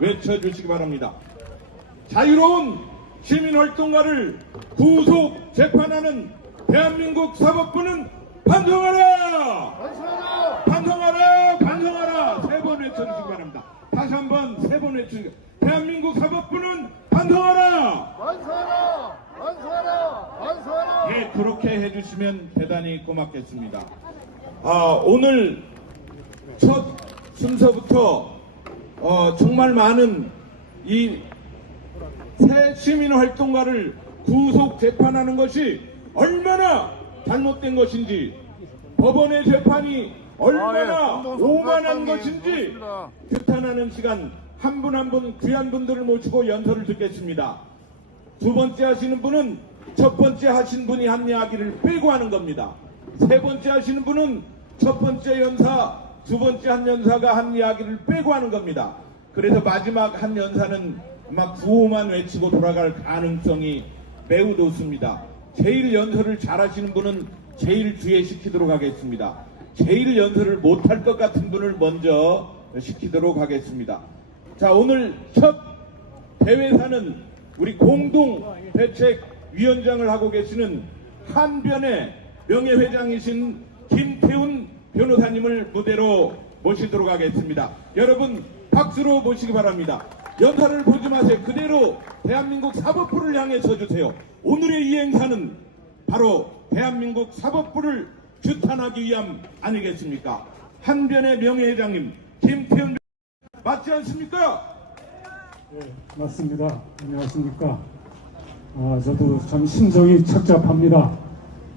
외쳐주시기 바랍니다. 자유로운 시민활동가를 구속 재판하는 대한민국 사법부는 반성하라! 반성하라! 반성하라! 반성하라! 세 번 외쳐주시기 바랍니다. 다시 한번 세 번 외쳐주시기 바랍니다. 대한민국 사법부는 반성하라! 반성하라! 반성하라! 반성하라! 예, 그렇게 해주시면 대단히 고맙겠습니다. 오늘 첫 순서부터 정말 많은 이 새 시민활동가를 구속 재판하는 것이 얼마나 잘못된 것인지, 법원의 재판이 얼마나 오만한 것인지 규탄하는 시간, 한 분 한 분 귀한 분들을 모시고 연설을 듣겠습니다. 두 번째 하시는 분은 첫 번째 하신 분이 한 이야기를 빼고 하는 겁니다. 세 번째 하시는 분은 첫 번째 연사, 두 번째 한 연사가 한 이야기를 빼고 하는 겁니다. 그래서 마지막 한 연사는 아마 구호만 외치고 돌아갈 가능성이 매우 높습니다. 제일 연설을 잘하시는 분은 제일 뒤에 시키도록 하겠습니다. 제일 연설을 못할 것 같은 분을 먼저 시키도록 하겠습니다. 자, 오늘 첫 대회사는 우리 공동대책위원장을 하고 계시는 한변의 명예회장이신 김태훈 변호사님을 무대로 모시도록 하겠습니다. 여러분 박수로 모시기 바랍니다. 연사를 보지 마세요. 그대로 대한민국 사법부를 향해 서주세요. 오늘의 이 행사는 바로 대한민국 사법부를 규탄하기 위함 아니겠습니까? 한변의 명예회장님 김태훈 맞지 않습니까? 네, 맞습니다. 안녕하십니까? 저도 참 심정이 착잡합니다.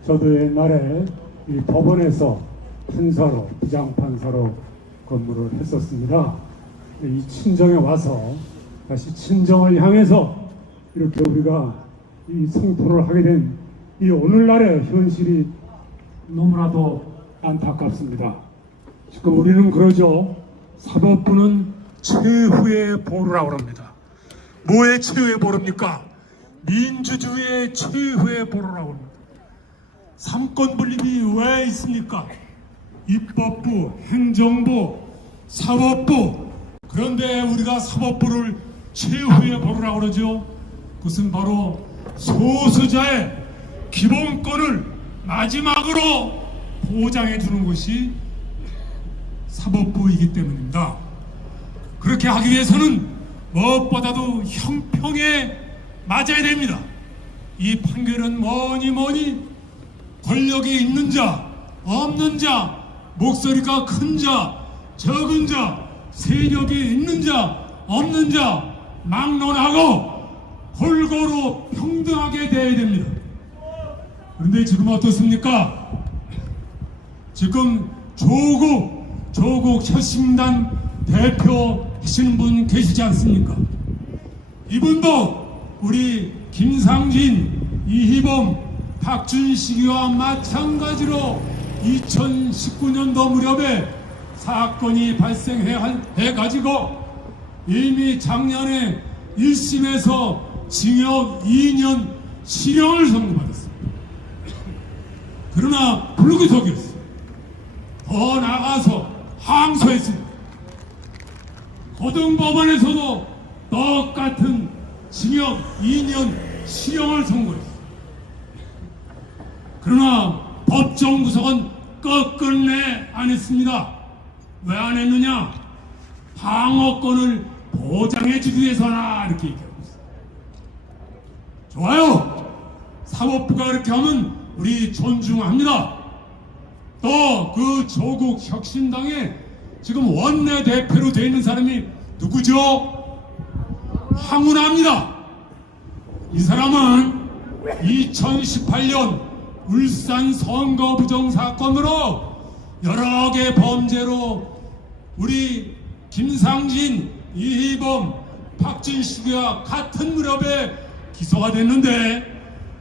저도 옛날에 이 법원에서 판사로, 부장판사로 근무를 했었습니다. 이 친정에 와서 다시 친정을 향해서 이렇게 우리가 이 성토를 하게 된 이 오늘날의 현실이 너무나도 안타깝습니다. 지금 우리는 그러죠. 사법부는 최후의 보루라고 합니다. 뭐의 최후의 보루입니까? 민주주의의 최후의 보루라고 합니다. 삼권 분립이 왜 있습니까? 입법부, 행정부, 사법부. 그런데 우리가 사법부를 최후의 보루라고 그러죠. 그것은 바로 소수자의 기본권을 마지막으로 보장해 주는 것이 사법부이기 때문입니다. 그렇게 하기 위해서는 무엇보다도 형평에 맞아야 됩니다. 이 판결은 뭐니 권력이 있는 자, 없는 자, 목소리가 큰 자, 적은 자, 세력이 있는 자, 없는 자 막론하고 골고루 평등하게 돼야 됩니다. 그런데 지금 어떻습니까? 지금 조국 혁신단 대표 하시는 분 계시지 않습니까? 이분도 우리 김상진, 이희범, 박준식이와 마찬가지로 2019년도 무렵에 사건이 발생해가지고 이미 작년에 1심에서 징역 2년 실형을 선고받았습니다. 그러나 불구속이었어요. 더 나아가서 항소했습니다. 고등법원에서도 똑같은 징역 2년 실형을 선고했어요. 그러나 법정 구속은 끝끝내 안 했습니다. 왜 안 했느냐? 방어권을 보장해 주기 위해서나 이렇게 얘기하고 있어요. 좋아요. 사법부가 그렇게 하면 우리 존중합니다. 또 그 조국 혁신당에 지금 원내대표로 되어 있는 사람이 누구죠? 황운하입니다. 이 사람은 2018년 울산 선거 부정 사건으로 여러 개 범죄로 우리 김상진, 이희범, 박준식이와 같은 무렵에 기소가 됐는데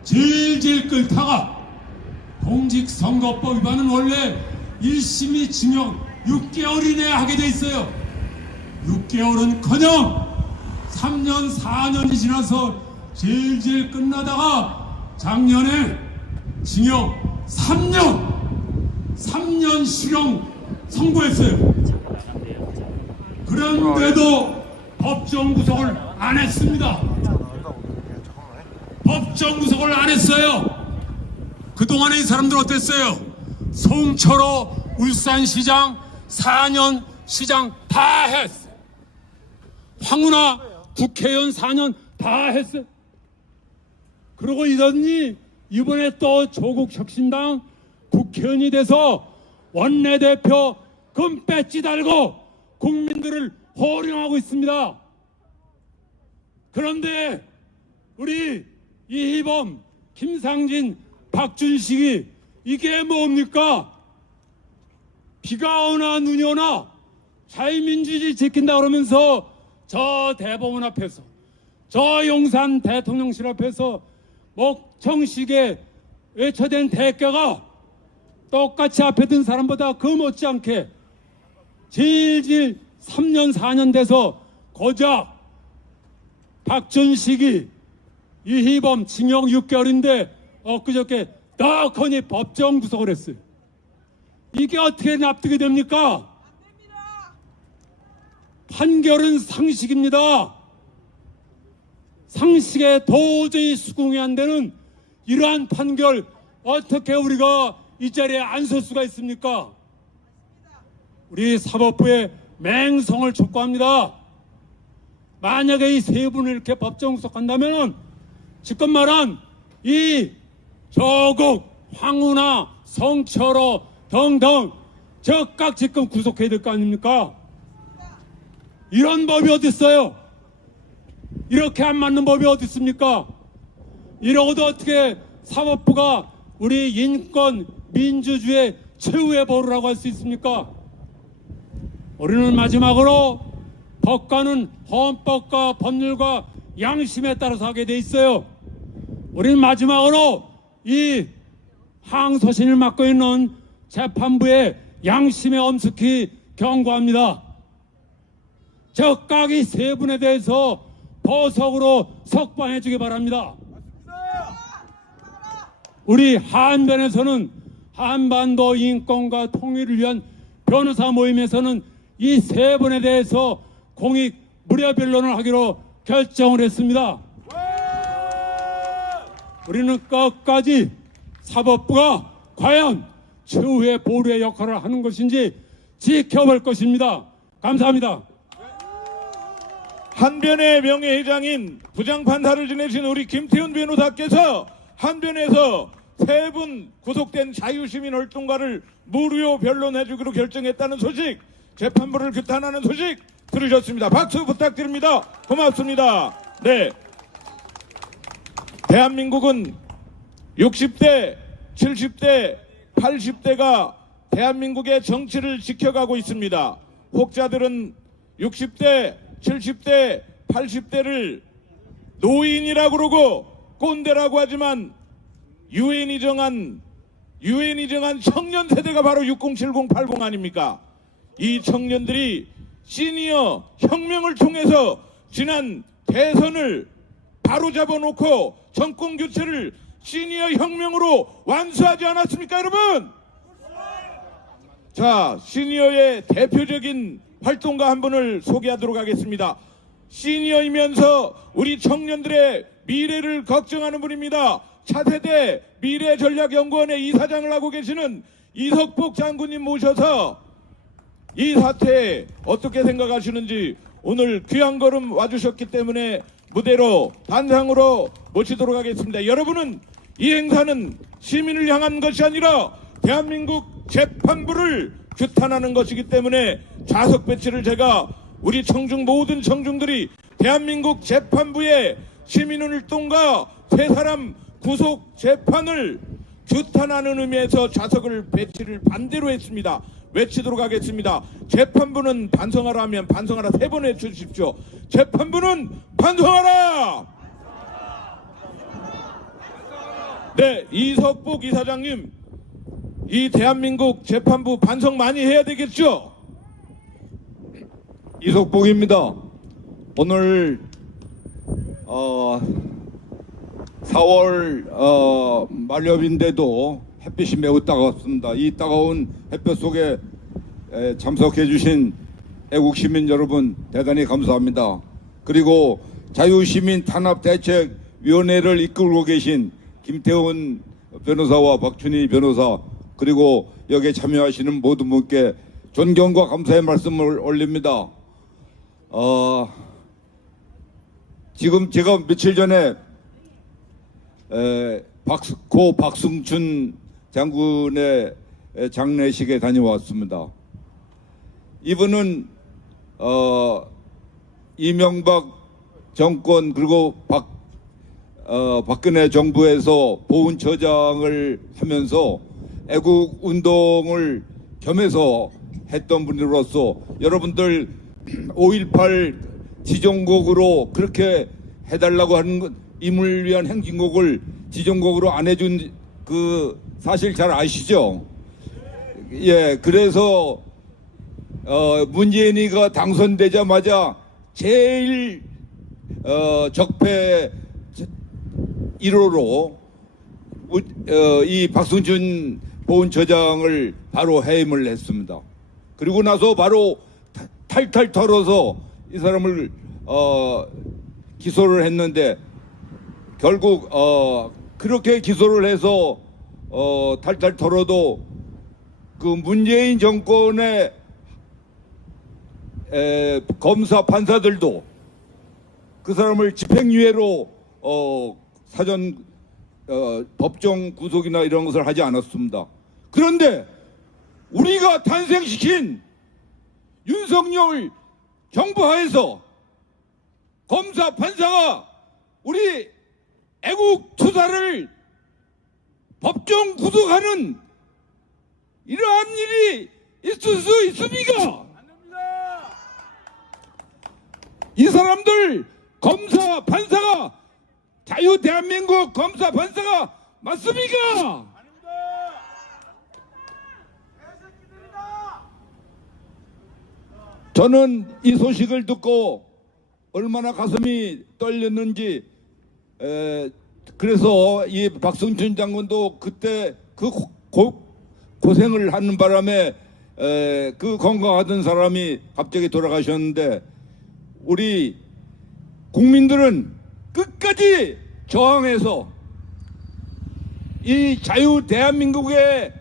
질질 끌다가 공직선거법 위반은 원래 1심이 징역 6개월 이내에 하게 돼 있어요. 6개월은커녕 3년, 4년이 지나서 질질 끝나다가 작년에 징역 3년 실형 선고했어요. 그런데도 법정 구속을 안 했습니다. 법정 구속을 안 했어요. 그동안에 이 사람들 어땠어요? 송철호 울산시장 4년 시장 다 했어요. 황운하 국회의원 4년 다 했어요. 그러고 이러니 이번에 또 조국 혁신당 국회의원이 돼서 원내대표 금 배지 달고 국민들을 호령하고 있습니다. 그런데 우리 이희범, 김상진, 박준식이 이게 뭡니까? 비가 오나 눈이 오나 자유민주주의 지킨다 그러면서 저 대법원 앞에서 저 용산 대통령실 앞에서 목청식에 외쳐댄 대가가 똑같이 앞에 든 사람보다 그 못지않게 질질 3년 4년 돼서 고작 박준식이 이희범 징역 6개월인데 엊그저께 떡하니 법정 구속을 했어요. 이게 어떻게 납득이 됩니까? 판결은 상식입니다. 상식에 도저히 수긍이 안 되는 이러한 판결 어떻게 우리가 이 자리에 안 설 수가 있습니까? 우리 사법부의 맹성을 촉구합니다. 만약에 이 세 분을 이렇게 법정 구속한다면 지금 말한 이 조국, 황운하, 송철호 등등 즉각 지금 구속해야 될 거 아닙니까? 이런 법이 어디 있어요? 이렇게 안 맞는 법이 어디 있습니까? 이러고도 어떻게 사법부가 우리 인권 민주주의 최후의 보루라고 할 수 있습니까? 우리는 마지막으로 법관은 헌법과 법률과 양심에 따라서 하게 돼 있어요. 우리는 마지막으로 이 항소신을 맡고 있는 재판부의 양심에 엄숙히 경고합니다. 즉각 이 세 분에 대해서 보석으로 석방해 주기 바랍니다. 우리 한변에서는 한반도 인권과 통일을 위한 변호사 모임에서는 이 세 분에 대해서 공익 무료 변론을 하기로 결정을 했습니다. 우리는 끝까지 사법부가 과연 최후의 보루의 역할을 하는 것인지 지켜볼 것입니다. 감사합니다. 한변의 명예회장인 부장판사를 지내신 우리 김태훈 변호사께서 한변에서 세 분 구속된 자유시민 활동가를 무료 변론해주기로 결정했다는 소식, 재판부를 규탄하는 소식 들으셨습니다. 박수 부탁드립니다. 고맙습니다. 네, 대한민국은 60대, 70대, 80대가 대한민국의 정치를 지켜가고 있습니다. 혹자들은 60대, 70대, 80대를 노인이라고 그러고 꼰대라고 하지만 유엔이 정한 청년 세대가 바로 60, 70, 80 아닙니까? 이 청년들이 시니어 혁명을 통해서 지난 대선을 바로잡아 놓고 정권 교체를 시니어 혁명으로 완수하지 않았습니까, 여러분? 자, 시니어의 대표적인 활동가 한 분을 소개하도록 하겠습니다. 시니어이면서 우리 청년들의 미래를 걱정하는 분입니다. 차세대 미래전략연구원의 이사장을 하고 계시는 이석복 장군님 모셔서 이 사태에 어떻게 생각하시는지 오늘 귀한 걸음 와주셨기 때문에 무대로 단상으로 모시도록 하겠습니다. 여러분은 이 행사는 시민을 향한 것이 아니라 대한민국 재판부를 규탄하는 것이기 때문에 좌석 배치를 제가 우리 청중 모든 청중들이 대한민국 재판부의 시민운동가 세 사람 구속 재판을 규탄하는 의미에서 좌석을 배치를 반대로 했습니다. 외치도록 하겠습니다. 재판부는 반성하라 하면 반성하라 3번 외쳐주십시오. 재판부는 반성하라! 네, 이석복 이사장님, 이 대한민국 재판부 반성 많이 해야 되겠죠? 이석복입니다. 오늘 4월 말렵인데도 햇빛이 매우 따갑습니다. 이 따가운 햇볕 속에 참석해 주신 애국 시민 여러분 대단히 감사합니다. 그리고 자유시민탄압대책위원회를 이끌고 계신 김태훈 변호사와 박춘희 변호사, 그리고 여기에 참여하시는 모든 분께 존경과 감사의 말씀을 올립니다. 지금 제가 며칠 전에 고 박승춘 장군의 장례식에 다녀왔습니다. 이분은 이명박 정권 그리고 박근혜 정부에서 보훈처장을 하면서 애국 운동을 겸해서 했던 분으로서 여러분들 5.18 지정곡으로 그렇게 해달라고 하는 임을 위한 행진곡을 지정곡으로 안 해준 그 사실 잘 아시죠? 예, 그래서 문재인이가 당선되자마자 제일 적폐 1호로 이 박승준 보훈처장을 바로 해임을 했습니다. 그리고 나서 바로 탈탈 털어서 이 사람을 기소를 했는데 결국 그렇게 기소를 해서 탈탈 털어도 그 문재인 정권의 검사 판사들도 그 사람을 집행유예로 사전 법정 구속이나 이런 것을 하지 않았습니다. 그런데 우리가 탄생시킨 윤석열 정부 하에서 검사 판사가 우리 애국 투사를 법정 구속하는 이러한 일이 있을 수 있습니까? 이 사람들 검사 판사가 자유 대한민국 검사 판사가 맞습니까? 저는 이 소식을 듣고 얼마나 가슴이 떨렸는지, 그래서 이 박승춘 장군도 그때 그 고생을 하는 바람에 그 건강하던 사람이 갑자기 돌아가셨는데, 우리 국민들은 끝까지 저항해서 이 자유 대한민국의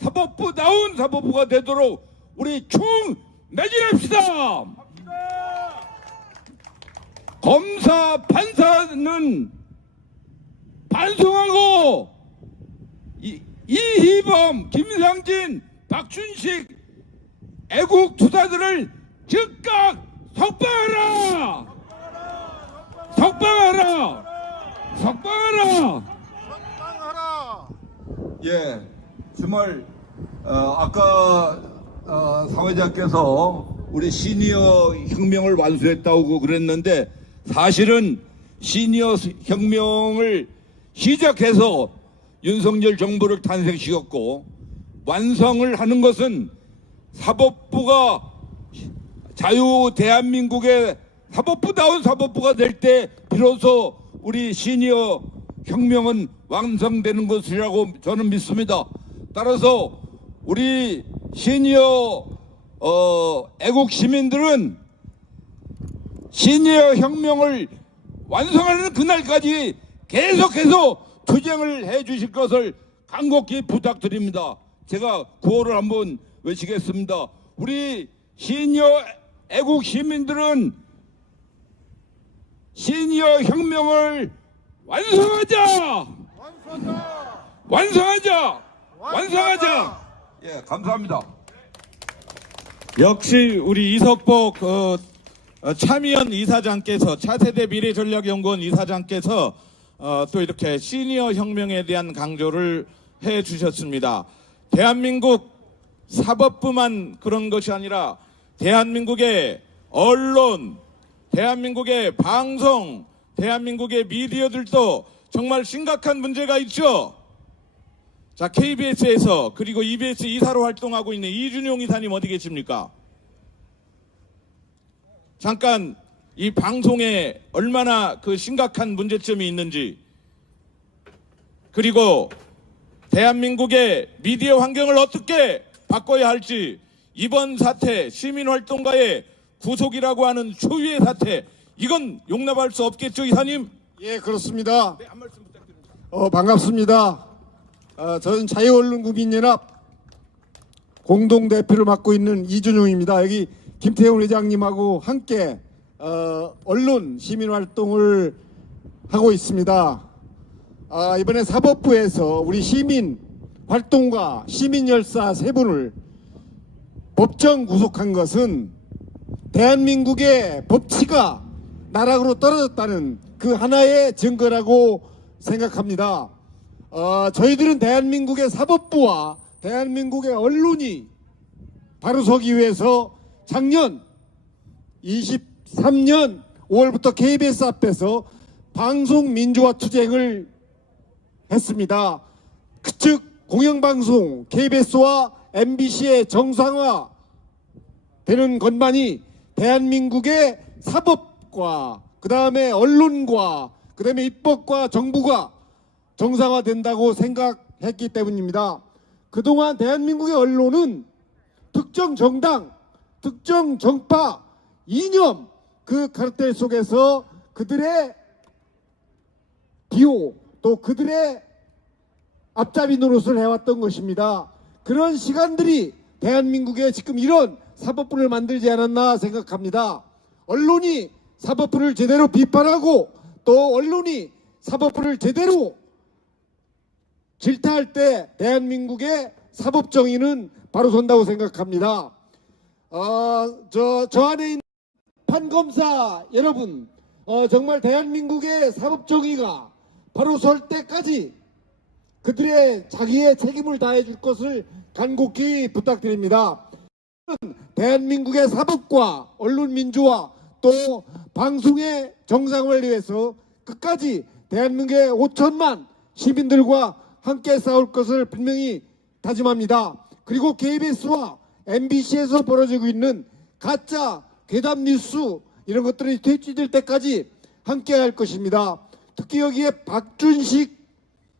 사법부다운 사법부가 되도록 우리 총 매진합시다. 검사 판사는 반성하고 이희범, 김상진, 박춘식 애국 투사들을 즉각 석방하라! 석방하라! 석방하라! 석방하라! 예, 정말 아까 사회자께서 우리 시니어 혁명을 완수했다고 그랬는데, 사실은 시니어 혁명을 시작해서 윤석열 정부를 탄생시켰고, 완성을 하는 것은 사법부가 자유 대한민국의 사법부다운 사법부가 될 때 비로소 우리 시니어 혁명은 완성되는 것이라고 저는 믿습니다. 따라서 우리 시니어 애국 시민들은 시니어 혁명을 완성하는 그날까지 계속해서 투쟁을 해 주실 것을 간곡히 부탁드립니다. 제가 구호를 한번 외치겠습니다. 우리 시니어 애국 시민들은 시니어 혁명을 완성하자! 완성하자! 완성하자! 예, 감사합니다. 역시 우리 이석복 참의원 이사장께서, 차세대 미래전략연구원 이사장께서 또 이렇게 시니어 혁명에 대한 강조를 해 주셨습니다. 대한민국 사법부만 그런 것이 아니라 대한민국의 언론, 대한민국의 방송, 대한민국의 미디어들도 정말 심각한 문제가 있죠. 자, KBS에서 그리고 EBS 이사로 활동하고 있는 이준용 이사님 어디 계십니까? 잠깐 이 방송에 얼마나 그 심각한 문제점이 있는지, 그리고 대한민국의 미디어 환경을 어떻게 바꿔야 할지, 이번 사태 시민활동가의 구속이라고 하는 초유의 사태, 이건 용납할 수 없겠죠, 이사님? 예, 그렇습니다. 네, 한 말씀 부탁드립니다. 반갑습니다. 저는 자유언론국민연합 공동대표를 맡고 있는 이준용입니다. 여기 김태훈 회장님하고 함께 언론 시민활동을 하고 있습니다. 이번에 사법부에서 우리 시민 활동가, 시민열사 세 분을 법정 구속한 것은 대한민국의 법치가 나락으로 떨어졌다는 그 하나의 증거라고 생각합니다. 저희들은 대한민국의 사법부와 대한민국의 언론이 바로 서기 위해서 작년 23년 5월부터 KBS 앞에서 방송민주화 투쟁을 했습니다. 즉 공영방송 KBS와 MBC의 정상화 되는 것만이 대한민국의 사법과 그 다음에 언론과 그 다음에 입법과 정부가 정상화된다고 생각했기 때문입니다. 그동안 대한민국의 언론은 특정 정당, 특정 정파, 이념 그 카르텔 속에서 그들의 기호 또 그들의 앞잡이 노릇을 해왔던 것입니다. 그런 시간들이 대한민국에 지금 이런 사법부를 만들지 않았나 생각합니다. 언론이 사법부를 제대로 비판하고 또 언론이 사법부를 제대로 질타할 때 대한민국의 사법정의는 바로 선다고 생각합니다. 저 안에 있는 판검사 여러분, 정말 대한민국의 사법정의가 바로 설 때까지 그들의 자기의 책임을 다해 줄 것을 간곡히 부탁드립니다. 대한민국의 사법과 언론 민주화 또 방송의 정상화를 위해서 끝까지 대한민국의 5천만 시민들과 함께 싸울 것을 분명히 다짐합니다. 그리고 KBS와 MBC에서 벌어지고 있는 가짜 괴담 뉴스 이런 것들이 퇴치될 때까지 함께 할 것입니다. 특히 여기에 박준식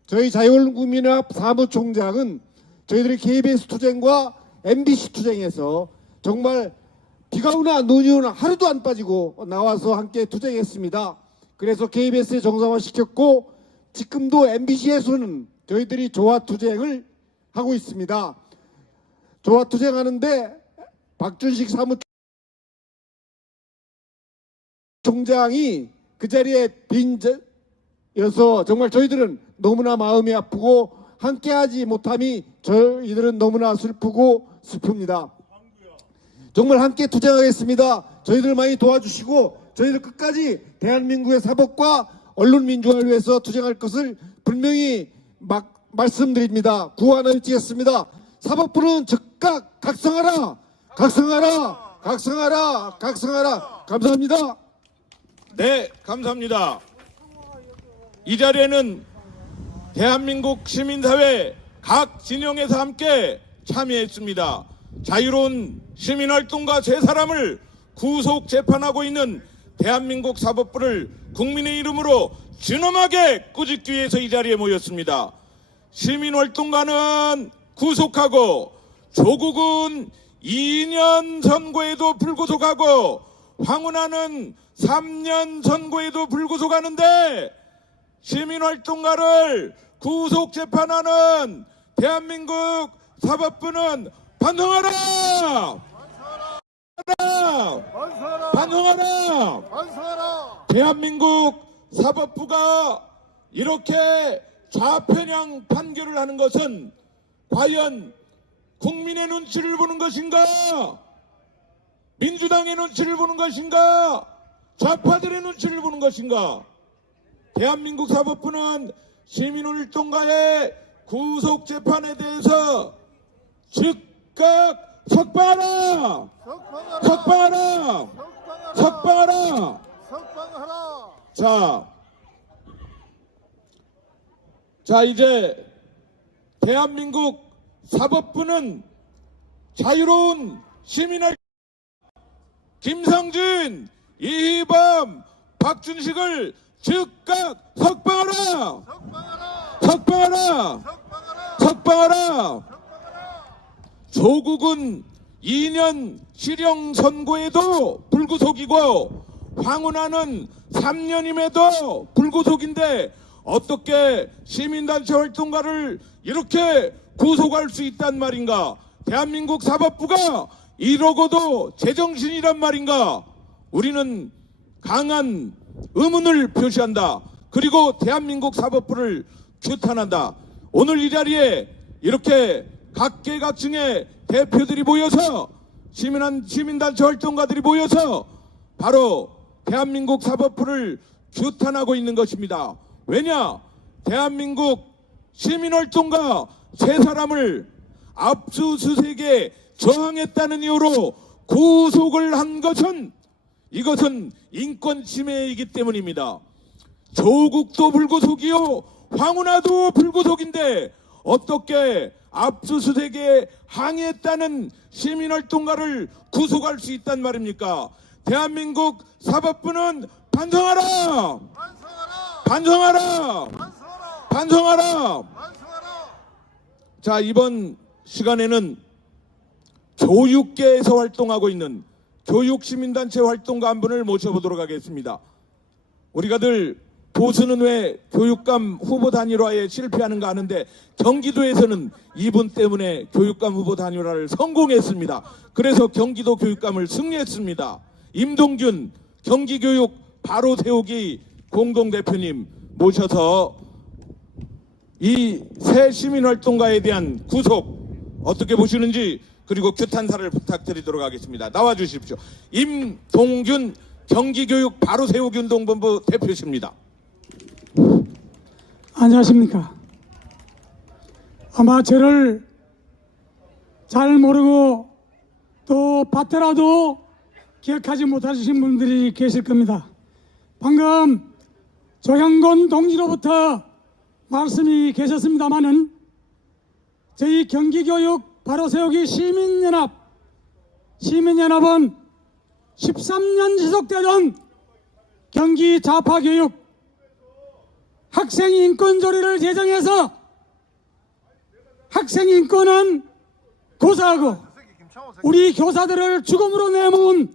저희 자유언론국민연합 사무총장은 저희들이 KBS 투쟁과 MBC 투쟁에서 정말 비가 오나 눈이 오나 하루도 안 빠지고 나와서 함께 투쟁했습니다. 그래서 KBS에 정상화 시켰고 지금도 MBC에서는 저희들이 조화투쟁을 하고 있습니다. 조화투쟁하는데 박준식 사무총장이 그 자리에 빈여서 정말 저희들은 너무나 마음이 아프고 함께하지 못함이 저희들은 너무나 슬프고 슬픕니다. 정말 함께 투쟁하겠습니다. 저희들 많이 도와주시고 저희들 끝까지 대한민국의 사법과 언론 민주화를 위해서 투쟁할 것을 분명히 말씀드립니다. 구호 하나 외치겠습니다. 사법부는 즉각 각성하라! 각성하라! 각성하라! 각성하라! 감사합니다. 네, 감사합니다. 이 자리에는 대한민국 시민사회 각 진영에서 함께 참여했습니다. 자유로운 시민활동가 세 사람을 구속 재판하고 있는 대한민국 사법부를 국민의 이름으로 진엄하게 꾸짖기 위해서 이 자리에 모였습니다. 시민활동가는 구속하고 조국은 2년 선고에도 불구속하고 황운하는 3년 선고에도 불구속하는데 시민활동가를 구속 재판하는 대한민국 사법부는 반성하라! 반성하라! 반성하라! 대한민국 사법부가 이렇게 좌편향 판결을 하는 것은 과연 국민의 눈치를 보는 것인가? 민주당의 눈치를 보는 것인가? 좌파들의 눈치를 보는 것인가? 대한민국 사법부는 시민활동가의 구속재판에 대해서 즉각 석방하라! 석방하라! 석방하라! 석방하라! 자, 이제 대한민국 사법부는 자유로운 시민활동 김성진, 이희범, 박준식을 즉각 석방하라! 석방하라! 석방하라! 석방하라! 석방하라! 조국은 2년 실형 선고에도 불구속이고 황운하는 3년임에도 불구속인데 어떻게 시민단체 활동가를 이렇게 구속할 수 있단 말인가? 대한민국 사법부가 이러고도 제정신이란 말인가? 우리는 강한 의문을 표시한다. 그리고 대한민국 사법부를 규탄한다. 오늘 이 자리에 이렇게 각계각층의 대표들이 모여서 시민단체 활동가들이 모여서 바로 대한민국 사법부를 규탄하고 있는 것입니다. 왜냐? 대한민국 시민활동가 3사람을 압수수색에 저항했다는 이유로 구속을 한 것은 이것은 인권 침해이기 때문입니다. 조국도 불구속이요 황운하도 불구속인데 어떻게 압수수색에 항의했다는 시민활동가를 구속할 수 있단 말입니까? 대한민국 사법부는 반성하라! 반성하라! 반성하라! 자, 이번 시간에는 교육계에서 활동하고 있는 교육시민단체 활동가 한 분을 모셔보도록 하겠습니다. 우리가 늘 보수는 왜 교육감 후보 단일화에 실패하는가 하는데 경기도에서는 이분 때문에 교육감 후보 단일화를 성공했습니다. 그래서 경기도 교육감을 승리했습니다. 임동균 경기교육 바로 세우기 공동대표님 모셔서 이 새 시민활동가에 대한 구속 어떻게 보시는지 그리고 규탄사를 부탁드리도록 하겠습니다. 나와주십시오. 임동균 경기교육 바로 세우기 운동본부 대표십니다. 안녕하십니까. 아마 저를 잘 모르고 또 봤더라도 기억하지 못하신 분들이 계실 겁니다. 방금 조향곤 동지로부터 말씀이 계셨습니다마는 저희 경기교육 바로세우기 시민연합은 13년 지속되던 경기 좌파교육 학생인권조례를 제정해서 학생인권은 고사하고 우리 교사들을 죽음으로 내모은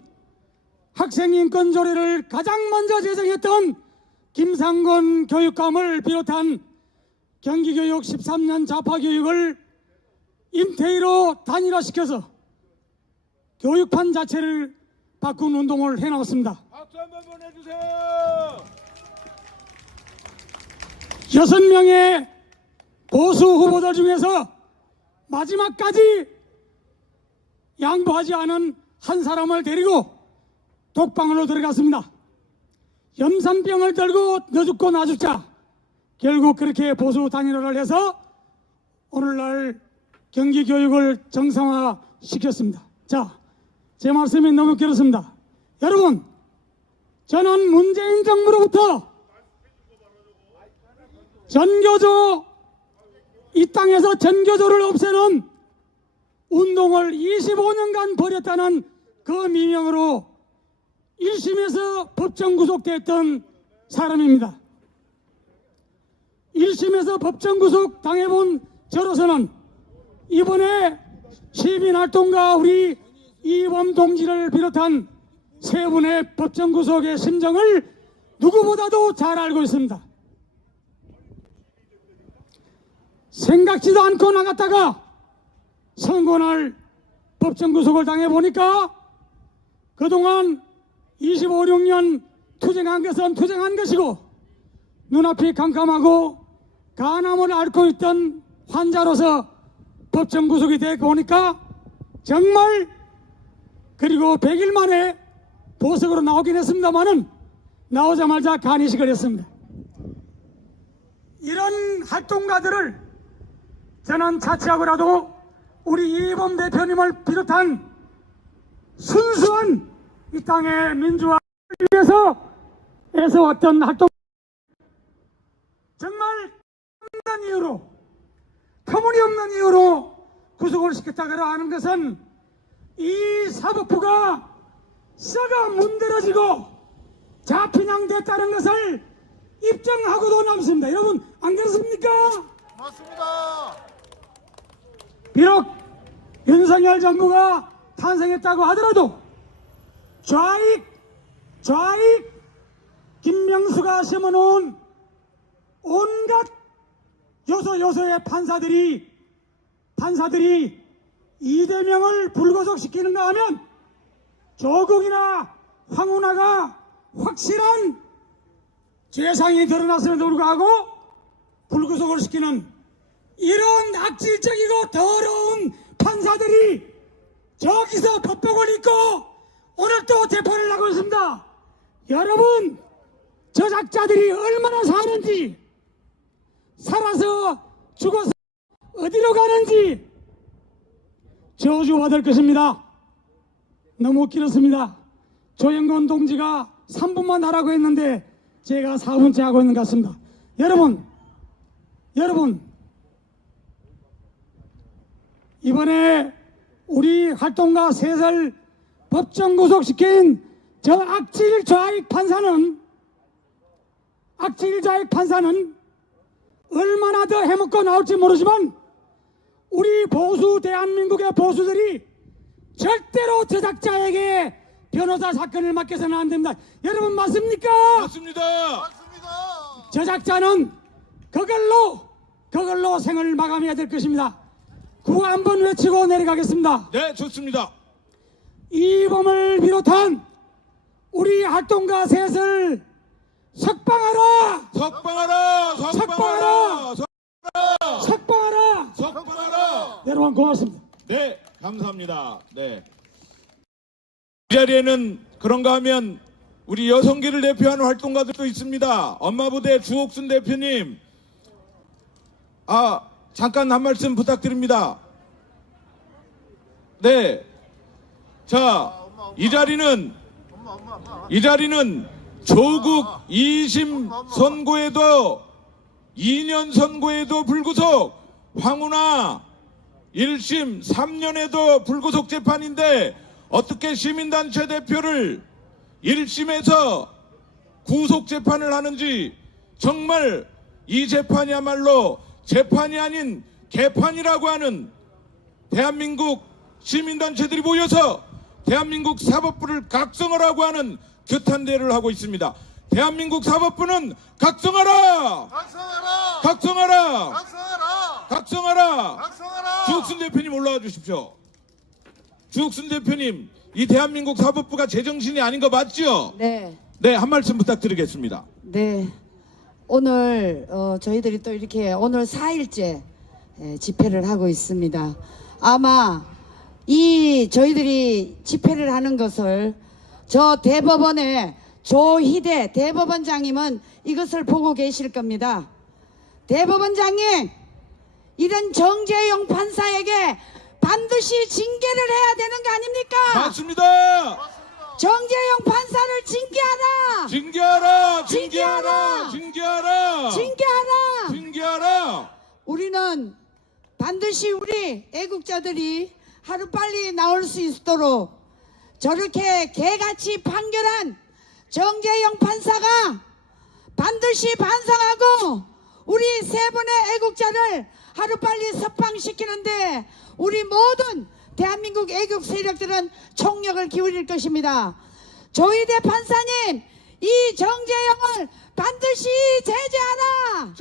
학생인권조례를 가장 먼저 제정했던 김상곤 교육감을 비롯한 경기교육 13년 좌파교육을 임태희로 단일화시켜서 교육판 자체를 바꾼 운동을 해나왔습니다. 박수 한번 보내주세요. 6명의 보수 후보들 중에서 마지막까지 양보하지 않은 한 사람을 데리고 독방으로 들어갔습니다. 염산병을 들고 너 죽고 나 죽자. 결국 그렇게 보수 단일화를 해서 오늘날 경기교육을 정상화시켰습니다. 자, 제 말씀이 너무 길었습니다. 여러분, 저는 문재인 정부로부터 전교조, 이 땅에서 전교조를 없애는 운동을 25년간 벌였다는 그 미명으로 1심에서 법정 구속됐던 사람입니다. 1심에서 법정 구속 당해본 저로서는 이번에 시민활동가 우리 이범 동지를 비롯한 3분의 법정 구속의 심정을 누구보다도 잘 알고 있습니다. 생각지도 않고 나갔다가 선고날 법정 구속을 당해보니까 그동안 25, 6년 투쟁한 것은 투쟁한 것이고 눈앞이 캄캄하고 간암을 앓고 있던 환자로서 법정 구속이 되고 보니까 정말 그리고 100일 만에 보석으로 나오긴 했습니다만은 나오자마자 간이식을 했습니다. 이런 활동가들을 저는 차치하고라도 우리 이범 대표님을 비롯한 순수한 이 땅의 민주화를 위해서 애써왔던 활동 정말 없는 이유로 터무니없는 이유로 구속을 시켰다고 하는 것은 이 사법부가 썩어 문드러지고 자편향됐다는 것을 입증하고도 남습니다. 여러분 안 그렇습니까? 맞습니다. 비록 윤석열 정부가 탄생했다고 하더라도 좌익 김명수가 심어놓은 온갖 요소의 판사들이 이재명을 불구속시키는가 하면 조국이나 황운하가 확실한 죄상이 드러났음에도 불구하고 불구속을 시키는 이런 악질적이고 더러운 판사들이 저기서 법복을 입고 오늘 또 재판을 하고 있습니다. 여러분, 저작자들이 얼마나 사는지, 살아서 죽어서 어디로 가는지 저주받을 것입니다. 너무 길었습니다. 조영건 동지가 3분만 하라고 했는데 제가 4분째 하고 있는 것 같습니다. 여러분, 이번에 우리 활동가 셋을 법정 구속시킨 저 악질 좌익 판사는 얼마나 더 해먹고 나올지 모르지만 우리 보수 대한민국의 보수들이 절대로 저작자에게 변호사 사건을 맡겨서는 안 됩니다. 여러분 맞습니까? 맞습니다. 저작자는 그걸로 생을 마감해야 될 것입니다. 구호 한번 외치고 내려가겠습니다. 네, 좋습니다. 이범을 비롯한 우리 활동가 셋을 석방하라! 석방하라! 여러분 고맙습니다. 네, 감사합니다. 네. 이 자리에는 그런가 하면 우리 여성계를 대표하는 활동가들도 있습니다. 엄마부대 주옥순 대표님, 잠깐 한 말씀 부탁드립니다. 네. 자, 이 자리는 조국 2심 선고에도 2년 선고에도 불구속, 황운하 1심 3년에도 불구속 재판인데 어떻게 시민단체 대표를 1심에서 구속 재판을 하는지, 정말 이 재판이야말로 재판이 아닌 개판이라고 하는 대한민국 시민단체들이 모여서 대한민국 사법부를 각성하라고 하는 규탄 대회를 하고 있습니다. 대한민국 사법부는 각성하라! 주옥순 대표님 올라와 주십시오. 주옥순 대표님, 이 대한민국 사법부가 제정신이 아닌 거 맞죠? 네. 네, 한 말씀 부탁드리겠습니다. 네. 오늘 저희들이 또 이렇게 오늘 4일째 집회를 하고 있습니다. 아마 이 저희들이 집회를 하는 것을 저 대법원의 조희대 대법원장님은 이것을 보고 계실 겁니다. 대법원장님, 이런 정재용 판사에게 반드시 징계를 해야 되는 거 아닙니까? 맞습니다. 정재용 판사를 징계하라! 우리는 반드시 우리 애국자들이 하루빨리 나올 수 있도록 저렇게 개같이 판결한 정재용 판사가 반드시 반성하고 우리 세 분의 애국자를 하루빨리 석방시키는데 우리 모든 대한민국 애국 세력들은 총력을 기울일 것입니다. 조희대 판사님, 이 정재용을 반드시 제재하라!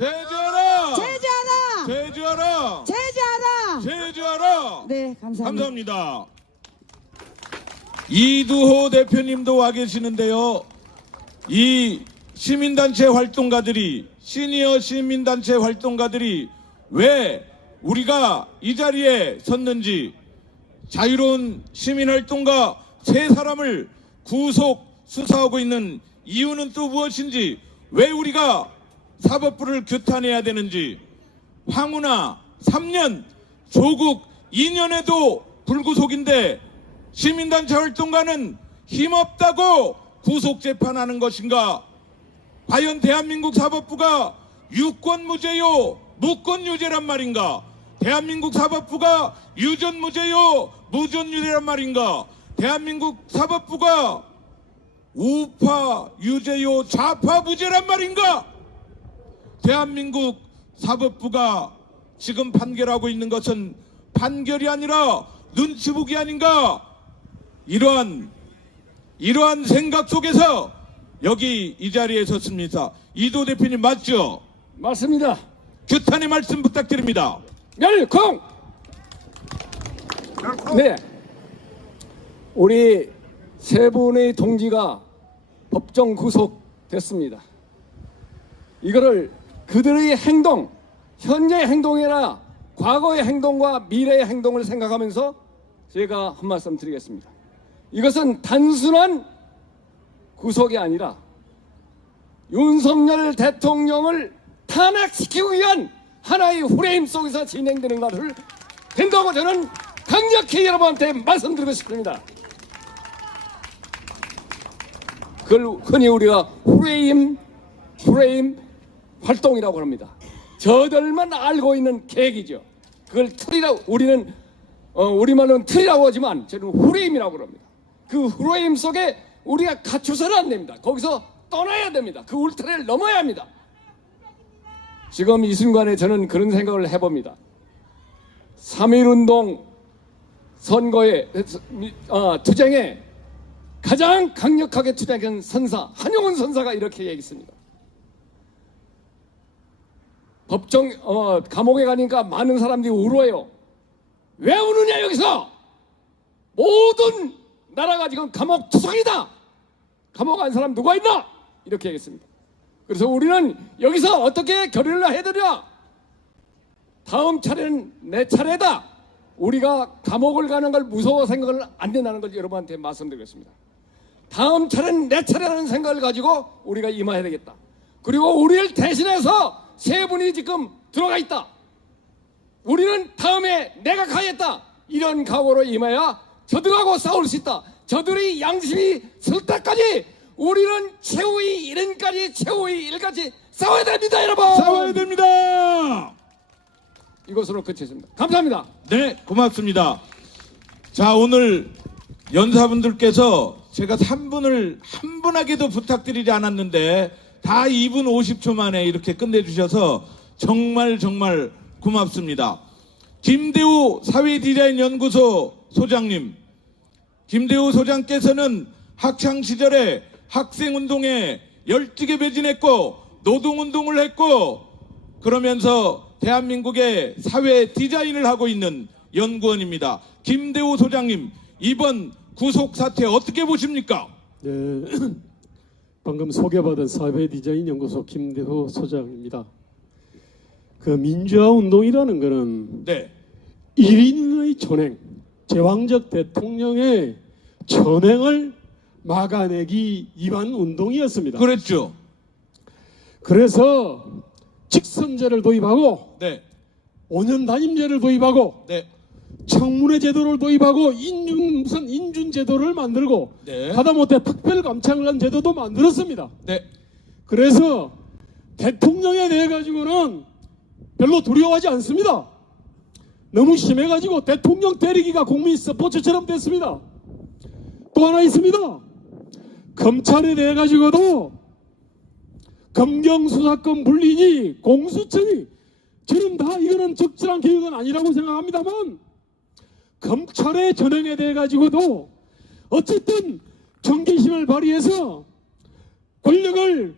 네, 감사합니다. 감사합니다. 이두호 대표님도 와 계시는데요. 이 시민단체 활동가들이, 시니어 시민단체 활동가들이 왜 우리가 이 자리에 섰는지, 자유로운 시민활동가 3사람을 구속 수사하고 있는 이유는 또 무엇인지, 왜 우리가 사법부를 규탄해야 되는지, 황운하 3년, 조국 2년에도 불구속인데 시민단체 활동가는 힘없다고 구속재판하는 것인가? 과연 대한민국 사법부가 유권무죄요 무권유죄란 말인가? 대한민국 사법부가 유전무죄요 무전유죄란 말인가? 대한민국 사법부가 우파 유죄요 좌파 무죄란 말인가? 대한민국 사법부가 지금 판결하고 있는 것은 판결이 아니라 눈치보기 아닌가? 이러한 생각 속에서 여기 이 자리에 섰습니다. 이도 대표님 맞죠? 맞습니다. 규탄의 말씀 부탁드립니다. 멸공! 네. 우리 세 분의 동지가 법정 구속됐습니다. 이거를 그들의 행동, 현재의 행동이나 과거의 행동과 미래의 행동을 생각하면서 제가 한 말씀 드리겠습니다. 이것은 단순한 구속이 아니라 윤석열 대통령을 탄핵시키기 위한 하나의 프레임 속에서 진행되는 것을 된다고 저는 강력히 여러분한테 말씀드리고 싶습니다. 그걸 흔히 우리가 프레임 활동이라고 합니다. 저들만 알고 있는 계획이죠. 그걸 틀이라고, 우리는 우리말로는 틀이라고 하지만 저는 프레임이라고 합니다. 그 프레임 속에 우리가 갇혀서는 안 됩니다. 거기서 떠나야 됩니다. 그 울타리를 넘어야 합니다. 지금 이 순간에 저는 그런 생각을 해봅니다. 3.1운동 선거에 투쟁에 가장 강력하게 투쟁한 선사 한용운 선사가 이렇게 얘기했습니다. 감옥에 가니까 많은 사람들이 울어요. 왜 우느냐 여기서? 모든 나라가 지금 감옥 투성이다. 감옥 간 사람 누가 있나? 이렇게 얘기했습니다. 그래서 우리는 여기서 어떻게 결의를 해드려? 다음 차례는 내 차례다. 우리가 감옥을 가는 걸 무서워 생각을 안 된다는 걸 여러분한테 말씀드리겠습니다. 다음 차례는 내 차례라는 생각을 가지고 우리가 임해야 되겠다. 그리고 우리를 대신해서 세 분이 지금 들어가 있다. 우리는 다음에 내가 가겠다. 이런 각오로 임해야 저들하고 싸울 수 있다. 저들의 양심이 설 때까지 우리는 최후의 일까지 싸워야 됩니다, 여러분. 싸워야 됩니다. 이것으로 끝이겠습니다. 감사합니다. 네, 고맙습니다. 자, 오늘 연사분들께서 제가 3분을 한 분에게도 부탁드리지 않았는데 다 2분 50초 만에 이렇게 끝내주셔서 정말 고맙습니다. 김대우 사회디자인연구소 소장님, 김대우 소장께서는 학창시절에 학생운동에 열띠게 매진했고 노동운동을 했고 그러면서 대한민국의 사회 디자인을 하고 있는 연구원입니다. 김대우 소장님, 이번 구속 사태 어떻게 보십니까? 네, 방금 소개받은 사회디자인연구소 김대호 소장입니다. 그 민주화 운동이라는 것은 네, 1인의 전행, 제왕적 대통령의 전행을 막아내기 위한 운동이었습니다. 그랬죠. 그래서 직선제를 도입하고 네, 5년 단임제를 도입하고 네, 청문회 제도를 도입하고 인준 제도를 만들고 네. 하다못해 특별감찰관 제도도 만들었습니다. 네, 그래서 대통령에 대해 가지고는 별로 두려워하지 않습니다. 너무 심해가지고 대통령 때리기가 국민 스포츠처럼 됐습니다. 또 하나 있습니다. 검찰에 대해 가지고도 검경수사권 분리니 공수처니 저는 다 이거는 적절한 계획은 아니라고 생각합니다만 검찰의 전형에 대해 가지고도 어쨌든 경계심을 발휘해서 권력을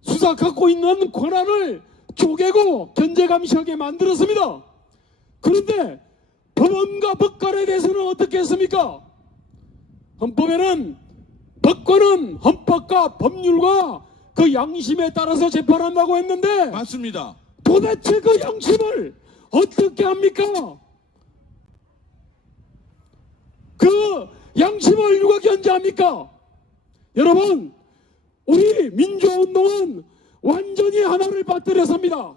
수사 갖고 있는 권한을 쪼개고 견제감시하게 만들었습니다. 그런데 법원과 법관에 대해서는 어떻게 했습니까? 헌법에는 법관은 헌법과 법률과 그 양심에 따라서 재판한다고 했는데 맞습니다. 도대체 그 양심을 어떻게 합니까? 그 양심을 누가 견제합니까? 여러분, 우리 민주화운동은 완전히 하나를 받들어섭니다.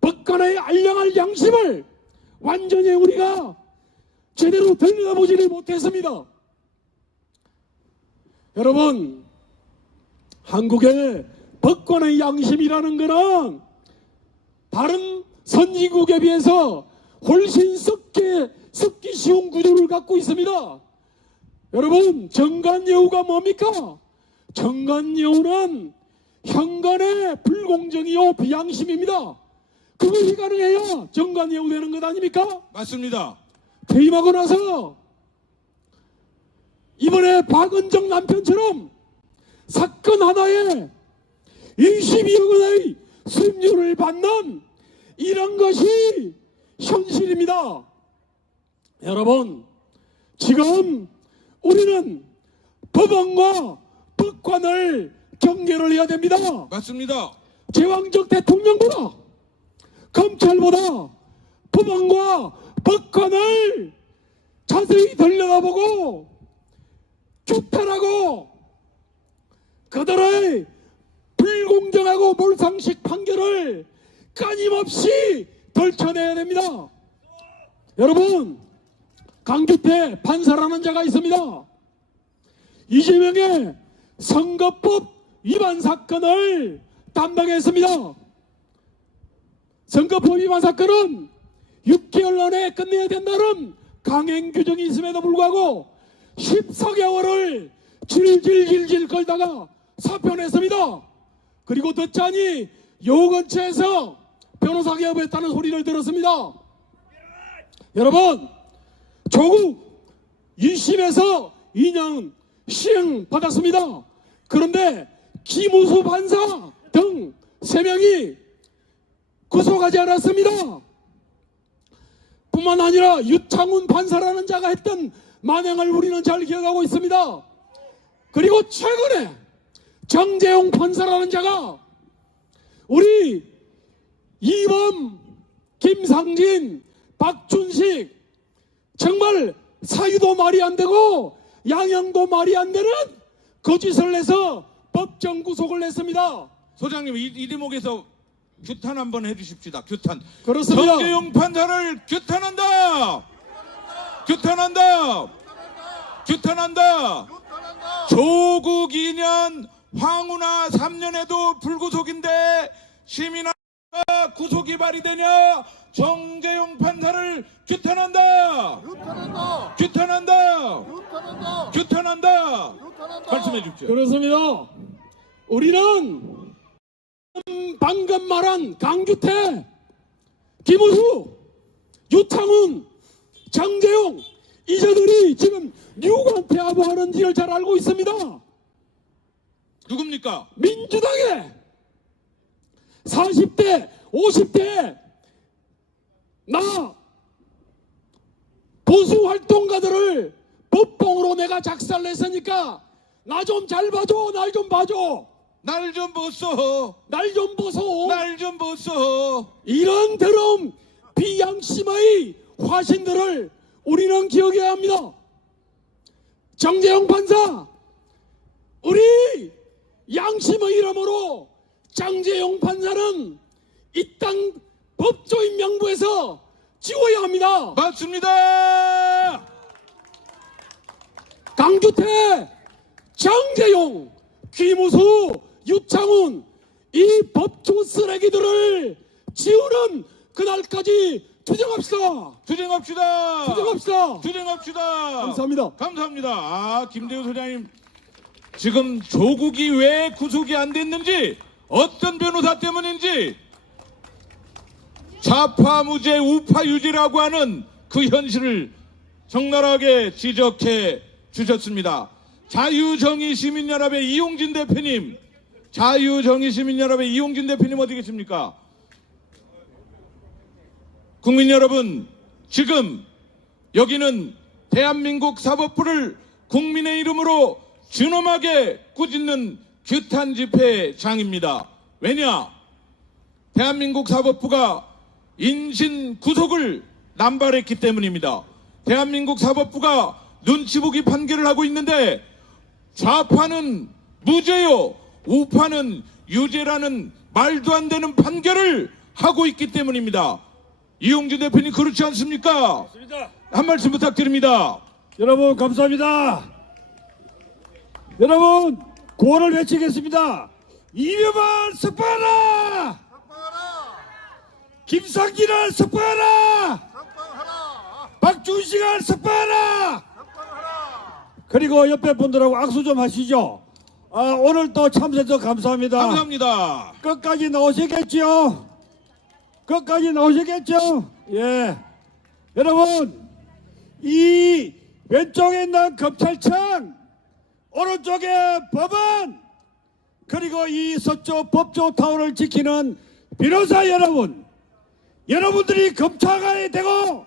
법관의 알량할 양심을 완전히 우리가 제대로 들여다보지를 못했습니다. 여러분, 한국의 법관의 양심이라는 것은 다른 선진국에 비해서 훨씬 썩기 쉬운 구조를 갖고 있습니다. 여러분, 정관예우가 뭡니까? 정관예우는 현관의 불공정이요 비양심입니다. 그것이 가능해야 정관예우 되는 것 아닙니까? 맞습니다. 퇴임하고 나서 이번에 박은정 남편처럼 사건 하나에 22억 원의 수임료를 받는 이런 것이 현실입니다. 여러분, 지금 우리는 법원과 법관을 경계를 해야 됩니다. 맞습니다. 제왕적 대통령보다 검찰보다 법원과 법관을 자세히 들여다보고 규탄하고 그들의 불공정하고 몰상식 판결을 끊임없이 덜쳐내야 됩니다. 여러분, 강규태 판사라는 자가 있습니다. 이재명의 선거법 위반 사건을 담당했습니다. 선거법 위반 사건은 6개월 안에 끝내야 된다는 강행 규정이 있음에도 불구하고 14개월을 질질질질 걸다가 사표냈습니다. 그리고 듣자니 요건처에서 변호사 개업했다는 소리를 들었습니다. 여러분, 조국 1심에서 2년 시행 받았습니다. 그런데 김우수 판사 등 3명이 구속하지 않았습니다. 뿐만 아니라 유창훈 판사라는 자가 했던 만행을 우리는 잘 기억하고 있습니다. 그리고 최근에 정재용 판사라는 자가 우리 이범, 김상진, 박준식 정말 사유도 말이 안 되고 양형도 말이 안 되는 거짓을 내서 법정 구속을 했습니다. 소장님 이 대목에서 규탄 한번 해주십시다. 규탄. 그렇습니다. 정재용 판사를 규탄한다. 규탄한다. 규탄한다. 조국 2년, 황운하 3년에도 불구속인데 시민화가 구속이 발휘되냐? 정재용 판사를 규탄한다. 규탄한다. 규탄한다. 말씀해 주십시오. 그렇습니다. 우리는 방금 말한 강규태, 김우수, 유창훈, 정재용 이자들이 지금 누구한테 아부하는지를 잘 알고 있습니다. 누굽니까? 민주당에 40대, 50대 나 보수 활동가들을 법봉으로 내가 작살냈으니까 나 좀 잘 봐줘, 날 좀 봐줘, 날 좀 보소. 날 좀 보소. 날 좀 보소. 이런 더러운 비양심의 화신들을 우리는 기억해야 합니다. 정재용 판사, 우리 양심의 이름으로 정재용 판사는 이 땅 법조인 명부에서 지워야 합니다. 맞습니다. 강규태, 정재용, 김우수, 유창훈 이 법조 쓰레기들을 지우는 그날까지 투쟁합시다. 투쟁합시다. 투쟁합시다. 투쟁합시다. 감사합니다. 감사합니다. 아, 김대우 소장님, 지금 조국이 왜 구속이 안 됐는지, 어떤 변호사 때문인지, 좌파 무죄 우파 유지라고 하는 그 현실을 적나라하게 지적해 주셨습니다. 자유정의시민연합의 이용진 대표님, 자유정의시민연합의 이용진 대표님 어디 계십니까? 국민 여러분, 지금 여기는 대한민국 사법부를 국민의 이름으로 준엄하게 꾸짖는 규탄 집회장입니다. 왜냐? 대한민국 사법부가 인신 구속을 남발했기 때문입니다. 대한민국 사법부가 눈치 보기 판결을 하고 있는데 좌파는 무죄요, 우파는 유죄라는 말도 안 되는 판결을 하고 있기 때문입니다. 이용진 대표님 그렇지 않습니까? 한 말씀 부탁드립니다. 여러분 감사합니다. 여러분 구호를 외치겠습니다. 이명박 석방하라! 김상진을 석방하라! 박준식을 석방하라! 그리고 옆에 분들하고 악수 좀 하시죠. 오늘 또 참석해서 감사합니다. 감사합니다. 끝까지 나오시겠죠? 끝까지 나오시겠죠? 예. 여러분, 이 왼쪽에 있는 검찰청, 오른쪽에 법원, 그리고 이 서쪽 법조타운을 지키는 변호사 여러분, 여러분들이 검사가 되고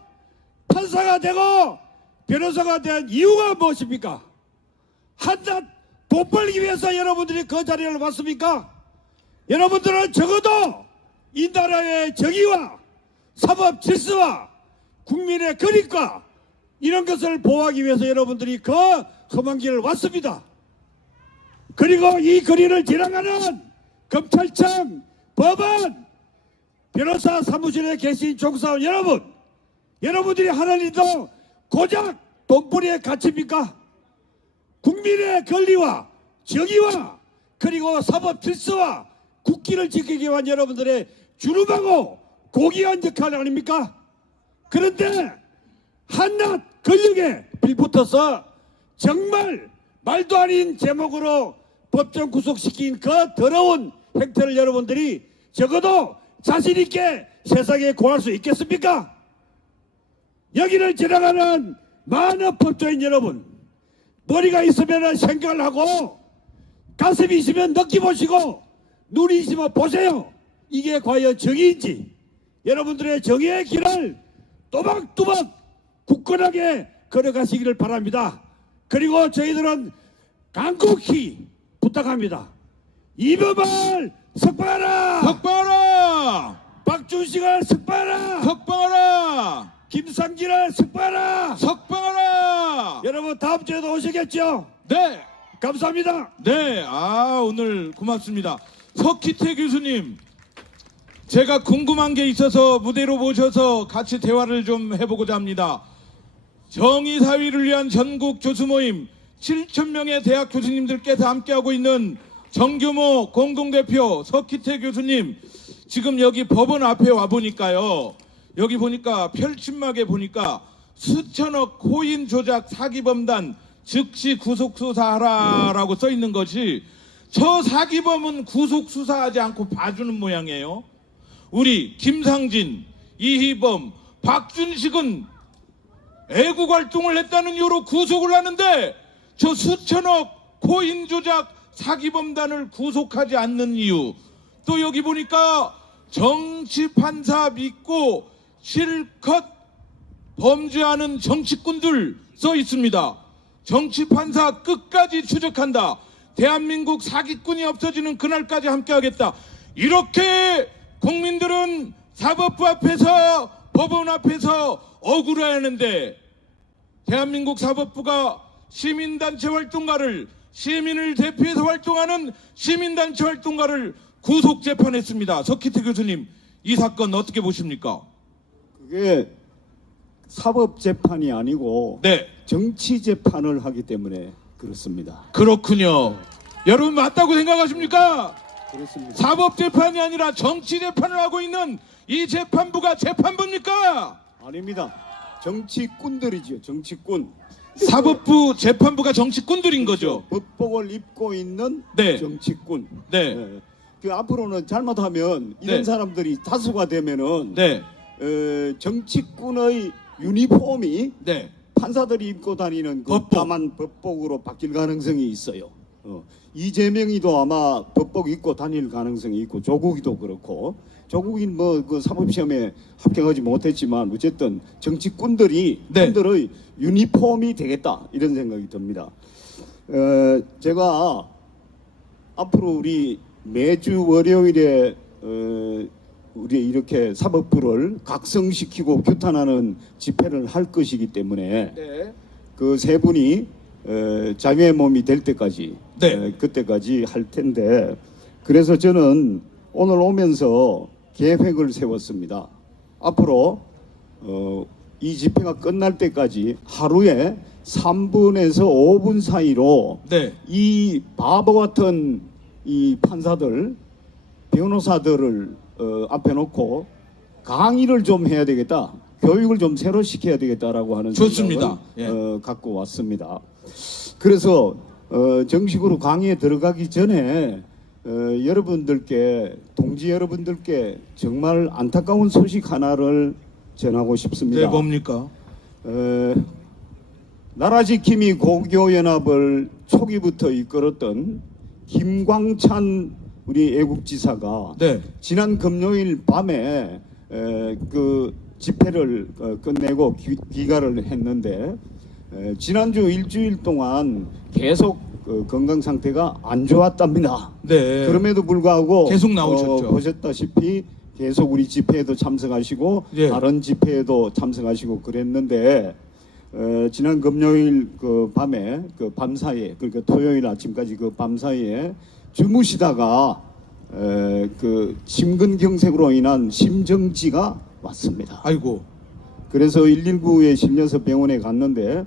판사가 되고 변호사가 된 이유가 무엇입니까? 한낱 돈 벌기 위해서 여러분들이 그 자리를 왔습니까? 여러분들은 적어도 이 나라의 정의와 사법 질서와 국민의 권익과 이런 것을 보호하기 위해서 여러분들이 그 험한 길을 왔습니다. 그리고 이 거리를 지나가는 검찰청, 법원, 변호사 사무실에 계신 종사원 여러분, 여러분들이 하는 일도 고작 돈벌이의 가치입니까? 국민의 권리와 정의와 그리고 사법 질서와 국기를 지키기 위한 여러분들의 주름하고 고귀한 역할 아닙니까? 그런데 한낱 권력에 빌붙어서 정말 말도 아닌 제목으로 법정 구속시킨 그 더러운 행태를 여러분들이 적어도 자신 있게 세상에 고할 수 있겠습니까? 여기를 지나가는 많은 법조인 여러분, 머리가 있으면 생각을 하고 가슴이 있으면 느껴보시고 눈이 있으면 보세요. 이게 과연 정의인지 여러분들의 정의의 길을 또박또박 굳건하게 걸어가시기를 바랍니다. 그리고 저희들은 간곡히 부탁합니다. 이범을 석방하라! 석방하라! 박준식을 석방하라! 석방하라! 김상진을 석방하라! 석방하라! 여러분 다음 주에도 오시겠죠? 네! 감사합니다. 네, 오늘 고맙습니다. 석희태 교수님, 제가 궁금한 게 있어서 무대로 모셔서 같이 대화를 좀 해보고자 합니다. 정의사회를 위한 전국 교수 모임 7,000명의 대학 교수님들께서 함께하고 있는 정규모 공동대표 석희태 교수님, 지금 여기 법원 앞에 와보니까요, 여기 보니까 펼침막에 보니까 수천억 코인 조작 사기범단 즉시 구속수사하라라고 써있는 것이, 저 사기범은 구속수사하지 않고 봐주는 모양이에요. 우리 김상진, 이희범, 박준식은 애국활동을 했다는 이유로 구속을 하는데 저 수천억 코인 조작 사기범단을 구속하지 않는 이유, 또 여기 보니까 정치판사 믿고 실컷 범죄하는 정치꾼들 써 있습니다. 정치판사 끝까지 추적한다. 대한민국 사기꾼이 없어지는 그날까지 함께하겠다. 이렇게 국민들은 사법부 앞에서 법원 앞에서 억울해하는데, 대한민국 사법부가 시민단체 활동가를, 시민을 대표해서 활동하는 시민단체 활동가를 구속재판했습니다. 석희태 교수님, 이 사건 어떻게 보십니까? 그게 사법재판이 아니고 네, 정치재판을 하기 때문에 그렇습니다. 그렇군요. 여러분 맞다고 생각하십니까? 그렇습니다. 사법재판이 아니라 정치재판을 하고 있는 이 재판부가 재판부입니까? 아닙니다. 정치꾼들이죠. 정치꾼. 사법부 재판부가 정치꾼들인 거죠. 법복을 입고 있는 네. 정치꾼. 네. 그 앞으로는 잘못하면 이런 네. 사람들이 다수가 되면은 네. 정치꾼의 유니폼이 네. 판사들이 입고 다니는 그 법복. 까만 법복으로 바뀔 가능성이 있어요. 이재명이도 아마 법복 입고 다닐 가능성이 있고, 조국이도 그렇고, 조국인 뭐 그 사법시험에 합격하지 못했지만 어쨌든 정치꾼들이 네. 분들의 유니폼이 되겠다 이런 생각이 듭니다. 제가 앞으로 우리 매주 월요일에 우리 이렇게 사법부를 각성시키고 규탄하는 집회를 할 것이기 때문에 네. 그 세 분이 자유의 몸이 될 때까지 네. 그때까지 할 텐데, 그래서 저는 오늘 오면서 계획을 세웠습니다. 앞으로 이 집회가 끝날 때까지 하루에 3분에서 5분 사이로 네. 이 바보 같은 이 판사들, 변호사들을 앞에 놓고 강의를 좀 해야 되겠다, 교육을 좀 새로 시켜야 되겠다라고 하는 좋습니다. 생각을 갖고 왔습니다. 그래서 정식으로 강의에 들어가기 전에 여러분들께, 동지 여러분들께 정말 안타까운 소식 하나를 전하고 싶습니다. 네, 뭡니까? 나라지킴이 고교연합을 초기부터 이끌었던 김광찬 우리 애국지사가 네. 지난 금요일 밤에 그 집회를 끝내고 귀가를 했는데 지난주 일주일 동안 계속 건강 상태가 안 좋았답니다. 네. 그럼에도 불구하고 계속 나오셨죠. 보셨다시피 계속 우리 집회에도 참석하시고 예. 다른 집회에도 참석하시고 그랬는데 지난 금요일 그 밤에 그 밤 사이에 그러니까 토요일 아침까지 그 밤 사이에 주무시다가 그 심근경색으로 인한 심정지가 왔습니다. 아이고. 그래서 119에 실려서 병원에 갔는데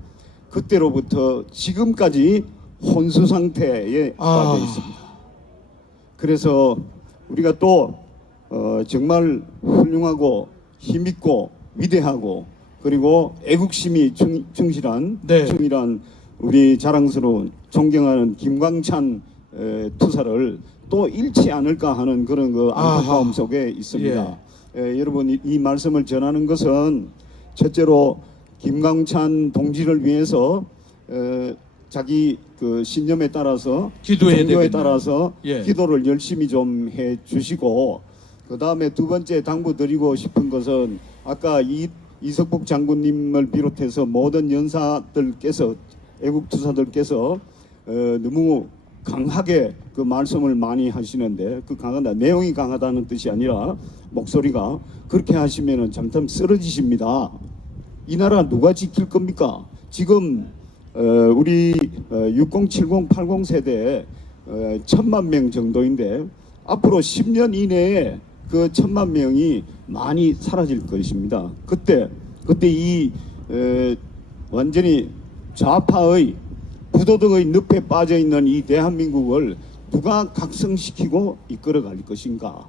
그때로부터 지금까지 혼수 상태에 빠져 있습니다. 그래서 우리가 또 정말 훌륭하고 힘있고 위대하고 그리고 애국심이 충실한 네. 충실한 우리 자랑스러운 존경하는 김광찬 투사를 또 잃지 않을까 하는 그런 그 안타까움 속에 있습니다. 여러분 이 말씀을 전하는 것은 첫째로 김광찬 동지를 위해서 자기 그 신념에 따라서 기도해야 종교에 되겠네요. 따라서 예. 기도를 열심히 좀 해 주시고 그 다음에 두 번째 당부드리고 싶은 것은 아까 이석복 장군님을 비롯해서 모든 연사들께서 애국투사들께서 너무 강하게 그 말씀을 많이 하시는데 그 강하다 내용이 강하다는 뜻이 아니라 목소리가 그렇게 하시면은 잠깐 쓰러지십니다. 이 나라 누가 지킬 겁니까? 지금 우리 60, 70, 80 세대에 1,000만 명 정도인데 앞으로 10년 이내에 그 1,000만 명이 많이 사라질 것입니다. 그때 이 완전히 좌파의 부도덕의 늪에 빠져 있는 이 대한민국을 누가 각성시키고 이끌어갈 것인가?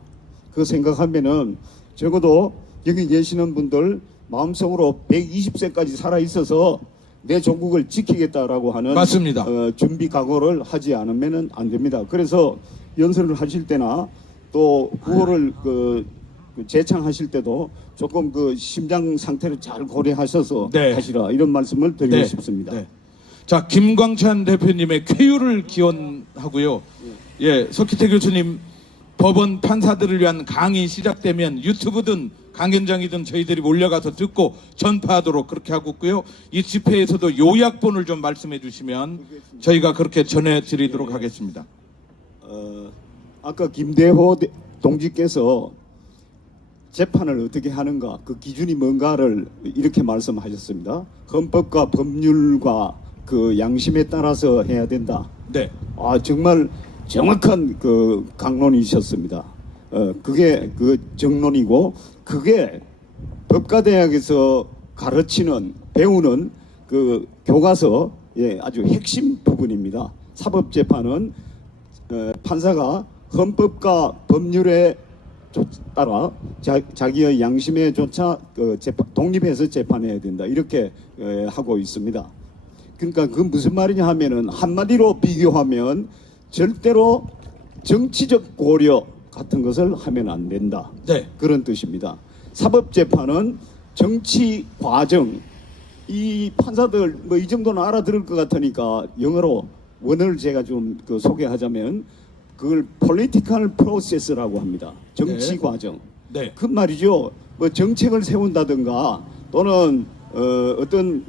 그 생각하면은 적어도 여기 계시는 분들 마음속으로 120세까지 살아 있어서 내 조국을 지키겠다라고 하는 맞습니다. 준비 각오를 하지 않으면은 안 됩니다. 그래서 연설을 하실 때나 또 구호를 그 재창하실 때도 조금 그 심장 상태를 잘 고려하셔서 네. 하시라 이런 말씀을 드리고 네. 싶습니다. 네. 자, 김광찬 대표님의 쾌유를 기원하고요. 예, 석희태 교수님 법원 판사들을 위한 강의 시작되면 유튜브든 강연장이든 저희들이 몰려가서 듣고 전파하도록 그렇게 하고 있고요. 이 집회에서도 요약본을 좀 말씀해 주시면 저희가 그렇게 전해드리도록 하겠습니다. 아까 김대호 동지께서 재판을 어떻게 하는가 그 기준이 뭔가를 이렇게 말씀하셨습니다. 헌법과 법률과 그 양심에 따라서 해야 된다. 네. 정말 정확한 그 강론이셨습니다. 그게 그 정론이고 그게 법과대학에서 가르치는 배우는 그 교과서 아주 핵심 부분입니다. 사법재판은 판사가 헌법과 법률에 따라 자기의 양심에 조차 독립해서 재판해야 된다 이렇게 하고 있습니다. 그러니까 그 무슨 말이냐 하면은 한마디로 비교하면 절대로 정치적 고려 같은 것을 하면 안 된다. 네. 그런 뜻입니다. 사법재판은 정치 과정 이 판사들 뭐 이 정도는 알아들을 것 같으니까 영어로 원어를 제가 좀 소개하자면 그걸 political process라고 합니다. 정치 네. 과정. 네. 그 말이죠. 뭐 정책을 세운다든가 또는 어떤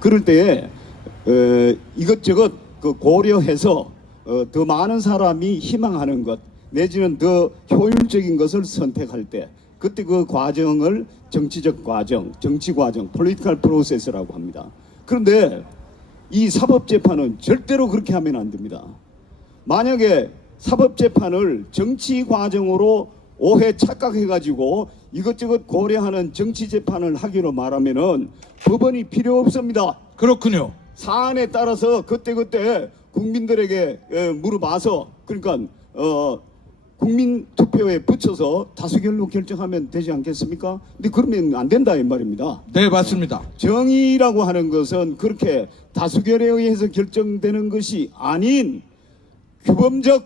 그럴 때에 이것저것 고려해서 더 많은 사람이 희망하는 것 내지는 더 효율적인 것을 선택할 때 그때 그 과정을 정치적 과정, 정치 과정, political process라고 합니다. 그런데 이 사법재판은 절대로 그렇게 하면 안 됩니다. 만약에 사법재판을 정치 과정으로 오해 착각해가지고 이것저것 고려하는 정치재판을 하기로 말하면은 법원이 필요 없습니다. 그렇군요. 사안에 따라서 그때그때 국민들에게 물어봐서 그러니까 국민 투표에 붙여서 다수결로 결정하면 되지 않겠습니까? 근데 그러면 안 된다 이 말입니다. 네, 맞습니다. 정의라고 하는 것은 그렇게 다수결에 의해서 결정되는 것이 아닌 규범적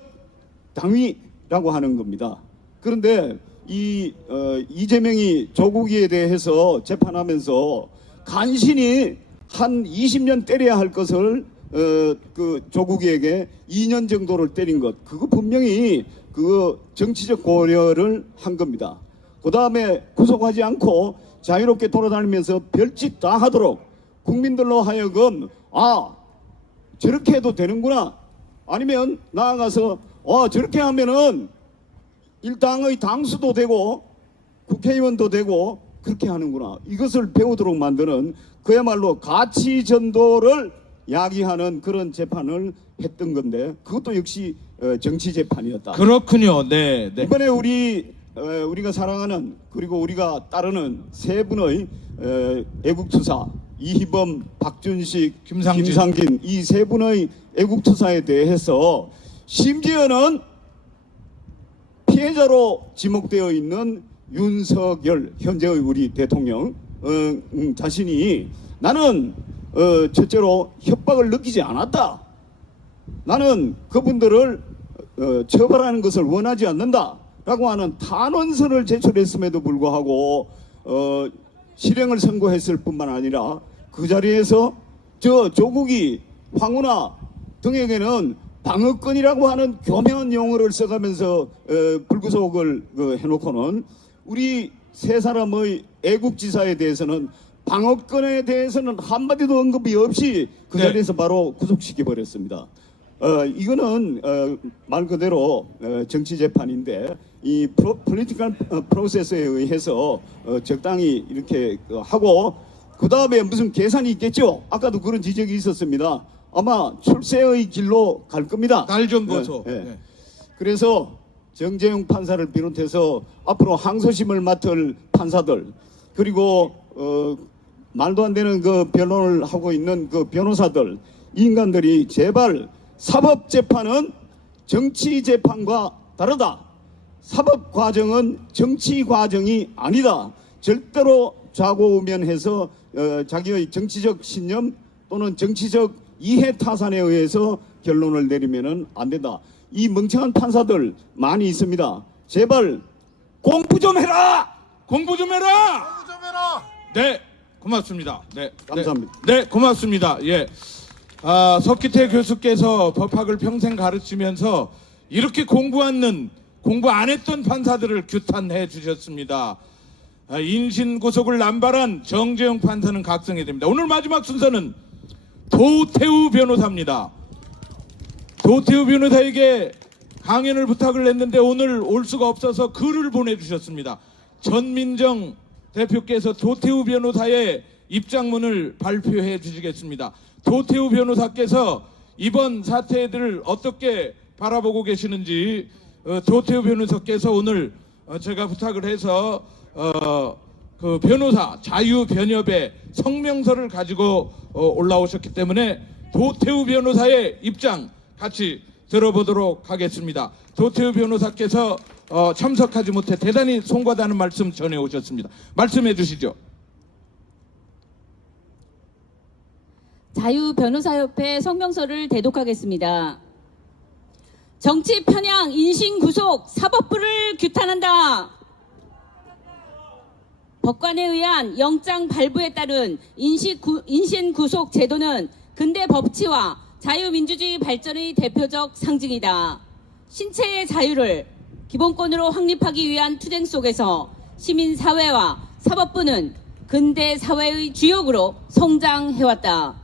당위라고 하는 겁니다. 그런데 이재명이 조국에 대해서 재판하면서 간신히 한 20년 때려야 할 것을 그 조국에게 2년 정도를 때린 것, 그거 분명히 그 정치적 고려를 한 겁니다. 그 다음에 구속하지 않고 자유롭게 돌아다니면서 별짓 다 하도록 국민들로 하여금 저렇게 해도 되는구나, 아니면 나아가서 저렇게 하면은 일당의 당수도 되고 국회의원도 되고 그렇게 하는구나, 이것을 배우도록 만드는 그야말로 가치 전도를 야기하는 그런 재판을 했던 건데, 그것도 역시 정치 재판이었다. 그렇군요. 네. 이번에 우리가 사랑하는, 그리고 우리가 따르는 세 분의 애국투사, 이희범, 박준식, 김상진, 이 세 분의 애국투사에 대해서 심지어는 피해자로 지목되어 있는 윤석열 현재의 우리 대통령 자신이 나는 첫째로 협박을 느끼지 않았다, 나는 그분들을 처벌하는 것을 원하지 않는다 라고 하는 탄원서를 제출했음에도 불구하고 실형을 선고했을 뿐만 아니라 그 자리에서 조국이 황운하 등에게는 방어권이라고 하는 교묘한 용어를 써가면서 불구속을 해놓고는 우리 세 사람의 애국지사에 대해서는 방어권에 대해서는 한마디도 언급이 없이 그 자리에서 바로 구속시켜버렸습니다. 이거는 말 그대로 정치 재판인데, 이 폴리티컬 프로세스에 의해서 적당히 이렇게 하고, 그 다음에 무슨 계산이 있겠죠. 아까도 그런 지적이 있었습니다. 아마 출세의 길로 갈 겁니다. 달전고소. 그래서 정재용 판사를 비롯해서 앞으로 항소심을 맡을 판사들, 그리고 말도 안 되는 그 변론을 하고 있는 그 변호사들, 이 인간들이 제발 사법재판은 정치재판과 다르다, 사법 과정은 정치 과정이 아니다, 절대로 좌고우면해서 자기의 정치적 신념 또는 정치적 이해 타산에 의해서 결론을 내리면은 안 된다. 이 멍청한 판사들 많이 있습니다. 제발 공부 좀 해라. 공부 좀 해라. 네, 고맙습니다. 네, 감사합니다. 네, 고맙습니다. 예. 석기태 교수께서 법학을 평생 가르치면서 이렇게 공부 안 했던 판사들을 규탄해 주셨습니다. 인신구속을 남발한 정재용 판사는 각성해야 됩니다. 오늘 마지막 순서는 도태우 변호사입니다. 도태우 변호사에게 강연을 부탁을 했는데 오늘 올 수가 없어서 글을 보내주셨습니다. 전민정 대표께서 도태우 변호사의 입장문을 발표해 주시겠습니다. 도태우 변호사께서 이번 사태들을 어떻게 바라보고 계시는지 도태우 변호사께서 오늘 제가 부탁을 해서 그 변호사 자유변협의 성명서를 가지고 올라오셨기 때문에 도태우 변호사의 입장 같이 들어보도록 하겠습니다. 도태우 변호사께서 참석하지 못해 대단히 송구하다는 말씀 전해 오셨습니다. 말씀해 주시죠. 자유변호사협회 성명서를 대독하겠습니다. 정치 편향, 인신구속, 사법부를 규탄한다. 법관에 의한 영장 발부에 따른 인신구속 제도는 근대 법치와 자유민주주의 발전의 대표적 상징이다. 신체의 자유를 기본권으로 확립하기 위한 투쟁 속에서 시민사회와 사법부는 근대 사회의 주역으로 성장해왔다.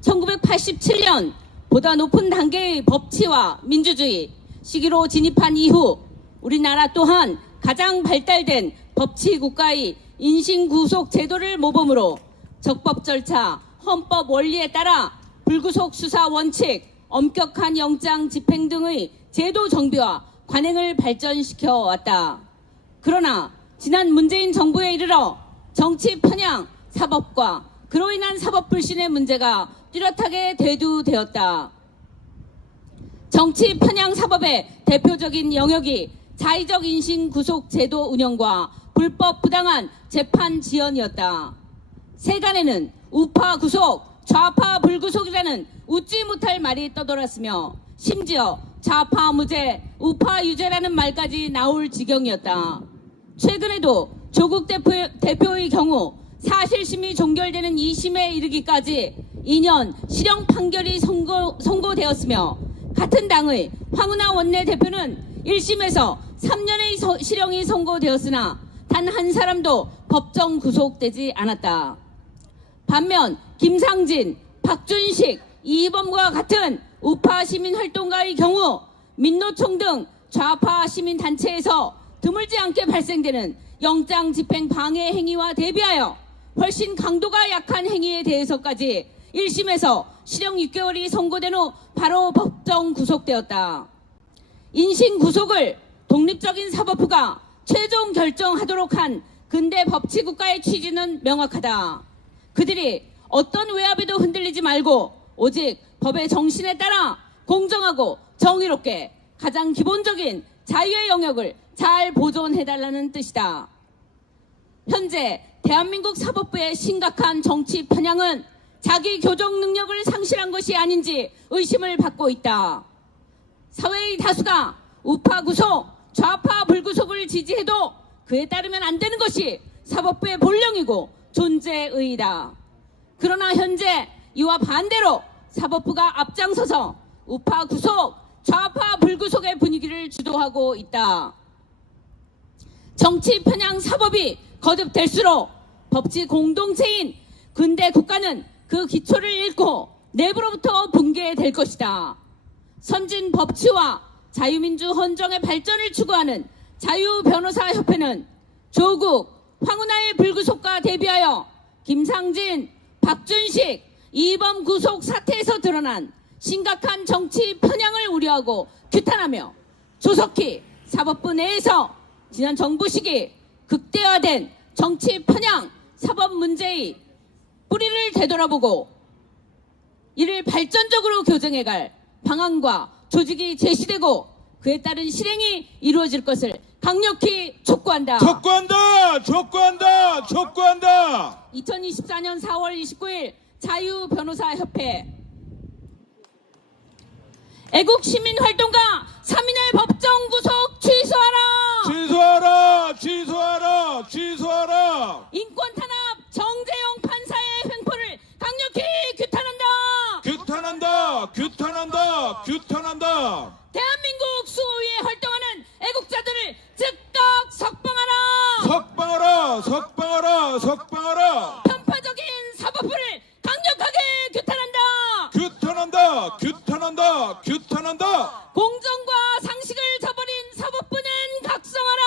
1987년 보다 높은 단계의 법치와 민주주의 시기로 진입한 이후 우리나라 또한 가장 발달된 법치 국가의 인신구속 제도를 모범으로 적법 절차, 헌법 원리에 따라 불구속 수사 원칙, 엄격한 영장 집행 등의 제도 정비와 관행을 발전시켜 왔다. 그러나 지난 문재인 정부에 이르러 정치 편향, 사법과 그로 인한 사법 불신의 문제가 뚜렷하게 대두되었다. 정치 편향 사법의 대표적인 영역이 자의적 인신 구속 제도 운영과 불법 부당한 재판 지연이었다. 세간에는 우파 구속, 좌파 불구속이라는 웃지 못할 말이 떠돌았으며 심지어 좌파 무죄, 우파 유죄라는 말까지 나올 지경이었다. 최근에도 조국 대표의 경우 사실심이 종결되는 2심에 이르기까지 2년 실형 판결이 선고되었으며 같은 당의 황운하 원내대표는 1심에서 3년의 실형이 선고되었으나 단 한 사람도 법정 구속되지 않았다. 반면 김상진, 박준식, 이범과 같은 우파 시민활동가의 경우 민노총 등 좌파 시민단체에서 드물지 않게 발생되는 영장 집행 방해 행위와 대비하여 훨씬 강도가 약한 행위에 대해서까지 1심에서 실형 6개월이 선고된 후 바로 법정 구속되었다. 인신 구속을 독립적인 사법부가 최종 결정하도록 한 근대 법치국가의 취지는 명확하다. 그들이 어떤 외압에도 흔들리지 말고 오직 법의 정신에 따라 공정하고 정의롭게 가장 기본적인 자유의 영역을 잘 보존해달라는 뜻이다. 현재 대한민국 사법부의 심각한 정치 편향은 자기 교정 능력을 상실한 것이 아닌지 의심을 받고 있다. 사회의 다수가 우파 구속, 좌파 불구속을 지지해도 그에 따르면 안 되는 것이 사법부의 본령이고 존재의이다. 그러나 현재 이와 반대로 사법부가 앞장서서 우파 구속, 좌파 불구속의 분위기를 주도하고 있다. 정치 편향 사법이 거듭될수록 법치 공동체인 근대 국가는 그 기초를 잃고 내부로부터 붕괴될 것이다. 선진 법치와 자유민주 헌정의 발전을 추구하는 자유변호사협회는 조국, 황운하의 불구속과 대비하여 김상진, 박준식, 이범 구속 사태에서 드러난 심각한 정치 편향을 우려하고 규탄하며 조속히 사법부 내에서 지난 정부 시기 극대화된 정치 편향 사법 문제의 뿌리를 되돌아보고 이를 발전적으로 교정해갈 방안과 조직이 제시되고 그에 따른 실행이 이루어질 것을 강력히 촉구한다. 촉구한다! 촉구한다! 촉구한다! 2024년 4월 29일 자유변호사협회 애국시민활동가 3인의 법정 구속 취소하라! 취소하라! 취소하라! 취소하라! 인권탄압 정재용 판사의 횡포를 강력히 규탄한다! 규탄한다! 규탄한다! 규탄한다! 대한민국 수호위에 활동하는 애국자들을 즉각 석방하라! 석방하라! 석방하라! 석방하라! 편파적인 사법부를 강력하게 규탄한다! 규탄한다! 규탄한다! 규탄한다! 공정과 상식을 저버린 사법부는 각성하라!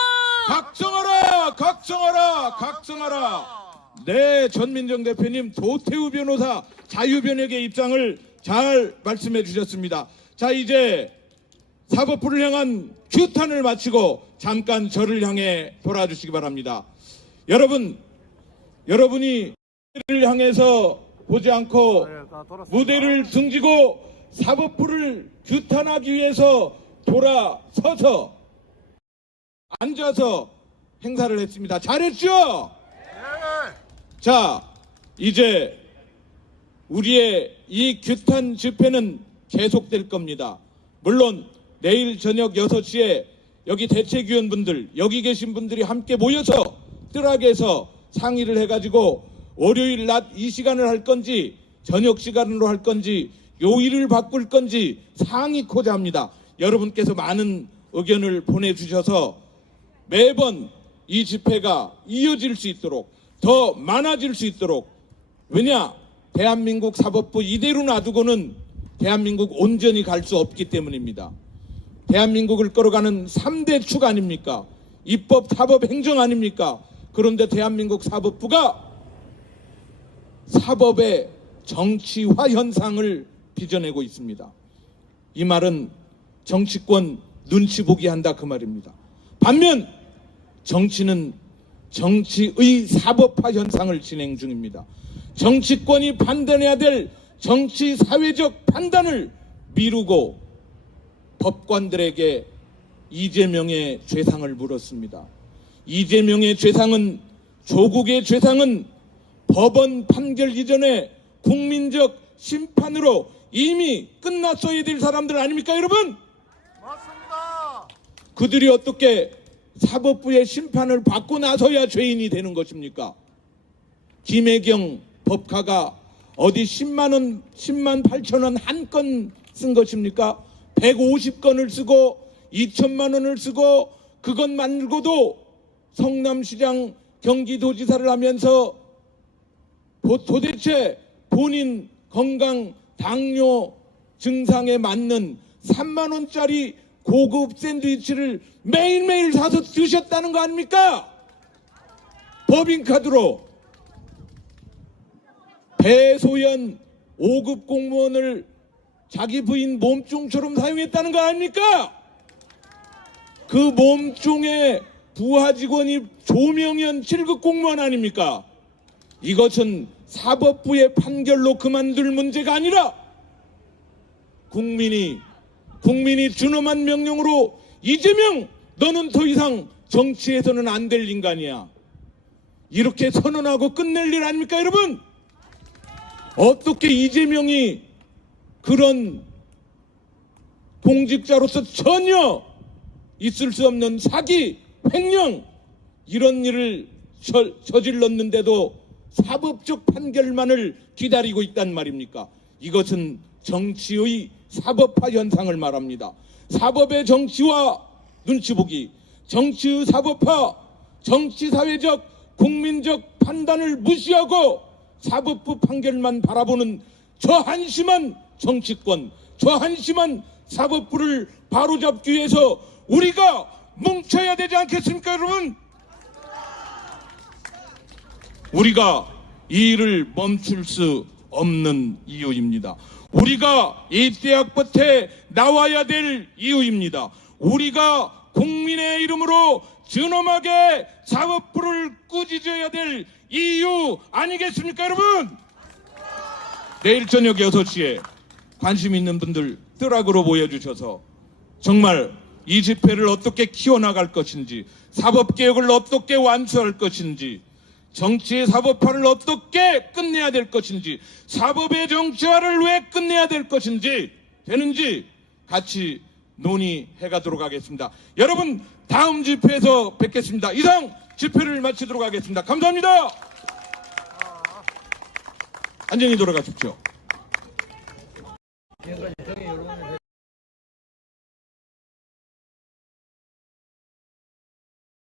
각성하라! 각성하라! 각성하라! 네, 전민정 대표님, 도태우 변호사 자유변혁의 입장을 잘 말씀해 주셨습니다. 자, 이제 사법부를 향한 규탄을 마치고 잠깐 저를 향해 돌아주시기 바랍니다. 여러분이 무대를 향해서 보지 않고 무대를 등지고 사법부를 규탄하기 위해서 돌아서서 앉아서 행사를 했습니다. 잘했죠? 자, 이제 우리의 이 규탄 집회는 계속될 겁니다. 물론 내일 저녁 6시에 여기 대책위원분들, 여기 계신 분들이 함께 모여서 뜰하게서 상의를 해가지고 월요일 낮 이 시간을 할 건지 저녁 시간으로 할 건지 요일을 바꿀 건지 상의코자 합니다. 여러분께서 많은 의견을 보내주셔서 매번 이 집회가 이어질 수 있도록 더 많아질 수 있도록, 왜냐, 대한민국 사법부 이대로 놔두고는 대한민국 온전히 갈 수 없기 때문입니다. 대한민국을 끌어가는 3대 축 아닙니까? 입법, 사법, 행정 아닙니까? 그런데 대한민국 사법부가 사법의 정치화 현상을 빚어내고 있습니다. 이 말은 정치권 눈치 보기 한다 그 말입니다. 반면 정치는 정치의 사법화 현상을 진행 중입니다. 정치권이 판단해야 될 정치 사회적 판단을 미루고 법관들에게 이재명의 죄상을 물었습니다. 이재명의 죄상은, 조국의 죄상은 법원 판결 이전에 국민적 심판으로 이미 끝났어야 될 사람들 아닙니까, 여러분? 맞습니다. 그들이 어떻게 사법부의 심판을 받고 나서야 죄인이 되는 것입니까? 김혜경 법카가 어디 10만 8천 원 한 건 쓴 것입니까? 150건을 쓰고 2천만 원을 쓰고 그것 말고도 성남시장 경기도지사를 하면서 도대체 본인 건강 당뇨 증상에 맞는 3만 원짜리 고급 샌드위치를 매일매일 사서 드셨다는 거 아닙니까? 법인카드로 배소연 5급 공무원을 자기 부인 몸종처럼 사용했다는 거 아닙니까? 그 몸종의 부하 직원이 조명현 7급 공무원 아닙니까? 이것은 사법부의 판결로 그만둘 문제가 아니라 국민이 준엄한 명령으로 이재명 너는 더 이상 정치에서는 안 될 인간이야 이렇게 선언하고 끝낼 일 아닙니까 여러분? 어떻게 이재명이 그런 공직자로서 전혀 있을 수 없는 사기, 횡령 이런 일을 저질렀는데도 사법적 판결만을 기다리고 있단 말입니까? 이것은 정치의 사법화 현상을 말합니다. 사법의 정치와 눈치보기, 정치의 사법화, 정치사회적, 국민적 판단을 무시하고 사법부 판결만 바라보는 저 한심한 정치권, 저 한심한 사법부를 바로잡기 위해서 우리가 뭉쳐야 되지 않겠습니까 여러분? 우리가 이 일을 멈출 수 없는 이유입니다. 우리가 이 대학볕에 나와야 될 이유입니다. 우리가 국민의 이름으로 존엄하게 사법부를 꾸짖어야 될 이유 아니겠습니까 여러분? 내일 저녁 6시에 관심 있는 분들 뜨락으로 모여주셔서 정말 이 집회를 어떻게 키워나갈 것인지, 사법개혁을 어떻게 완수할 것인지, 정치의 사법화를 어떻게 끝내야 될 것인지, 사법의 정치화를 왜 끝내야 될 것인지 되는지 같이 논의해 가도록 하겠습니다. 여러분 다음 집회에서 뵙겠습니다. 이상 집회를 마치도록 하겠습니다. 감사합니다. 안녕히 돌아가십시오.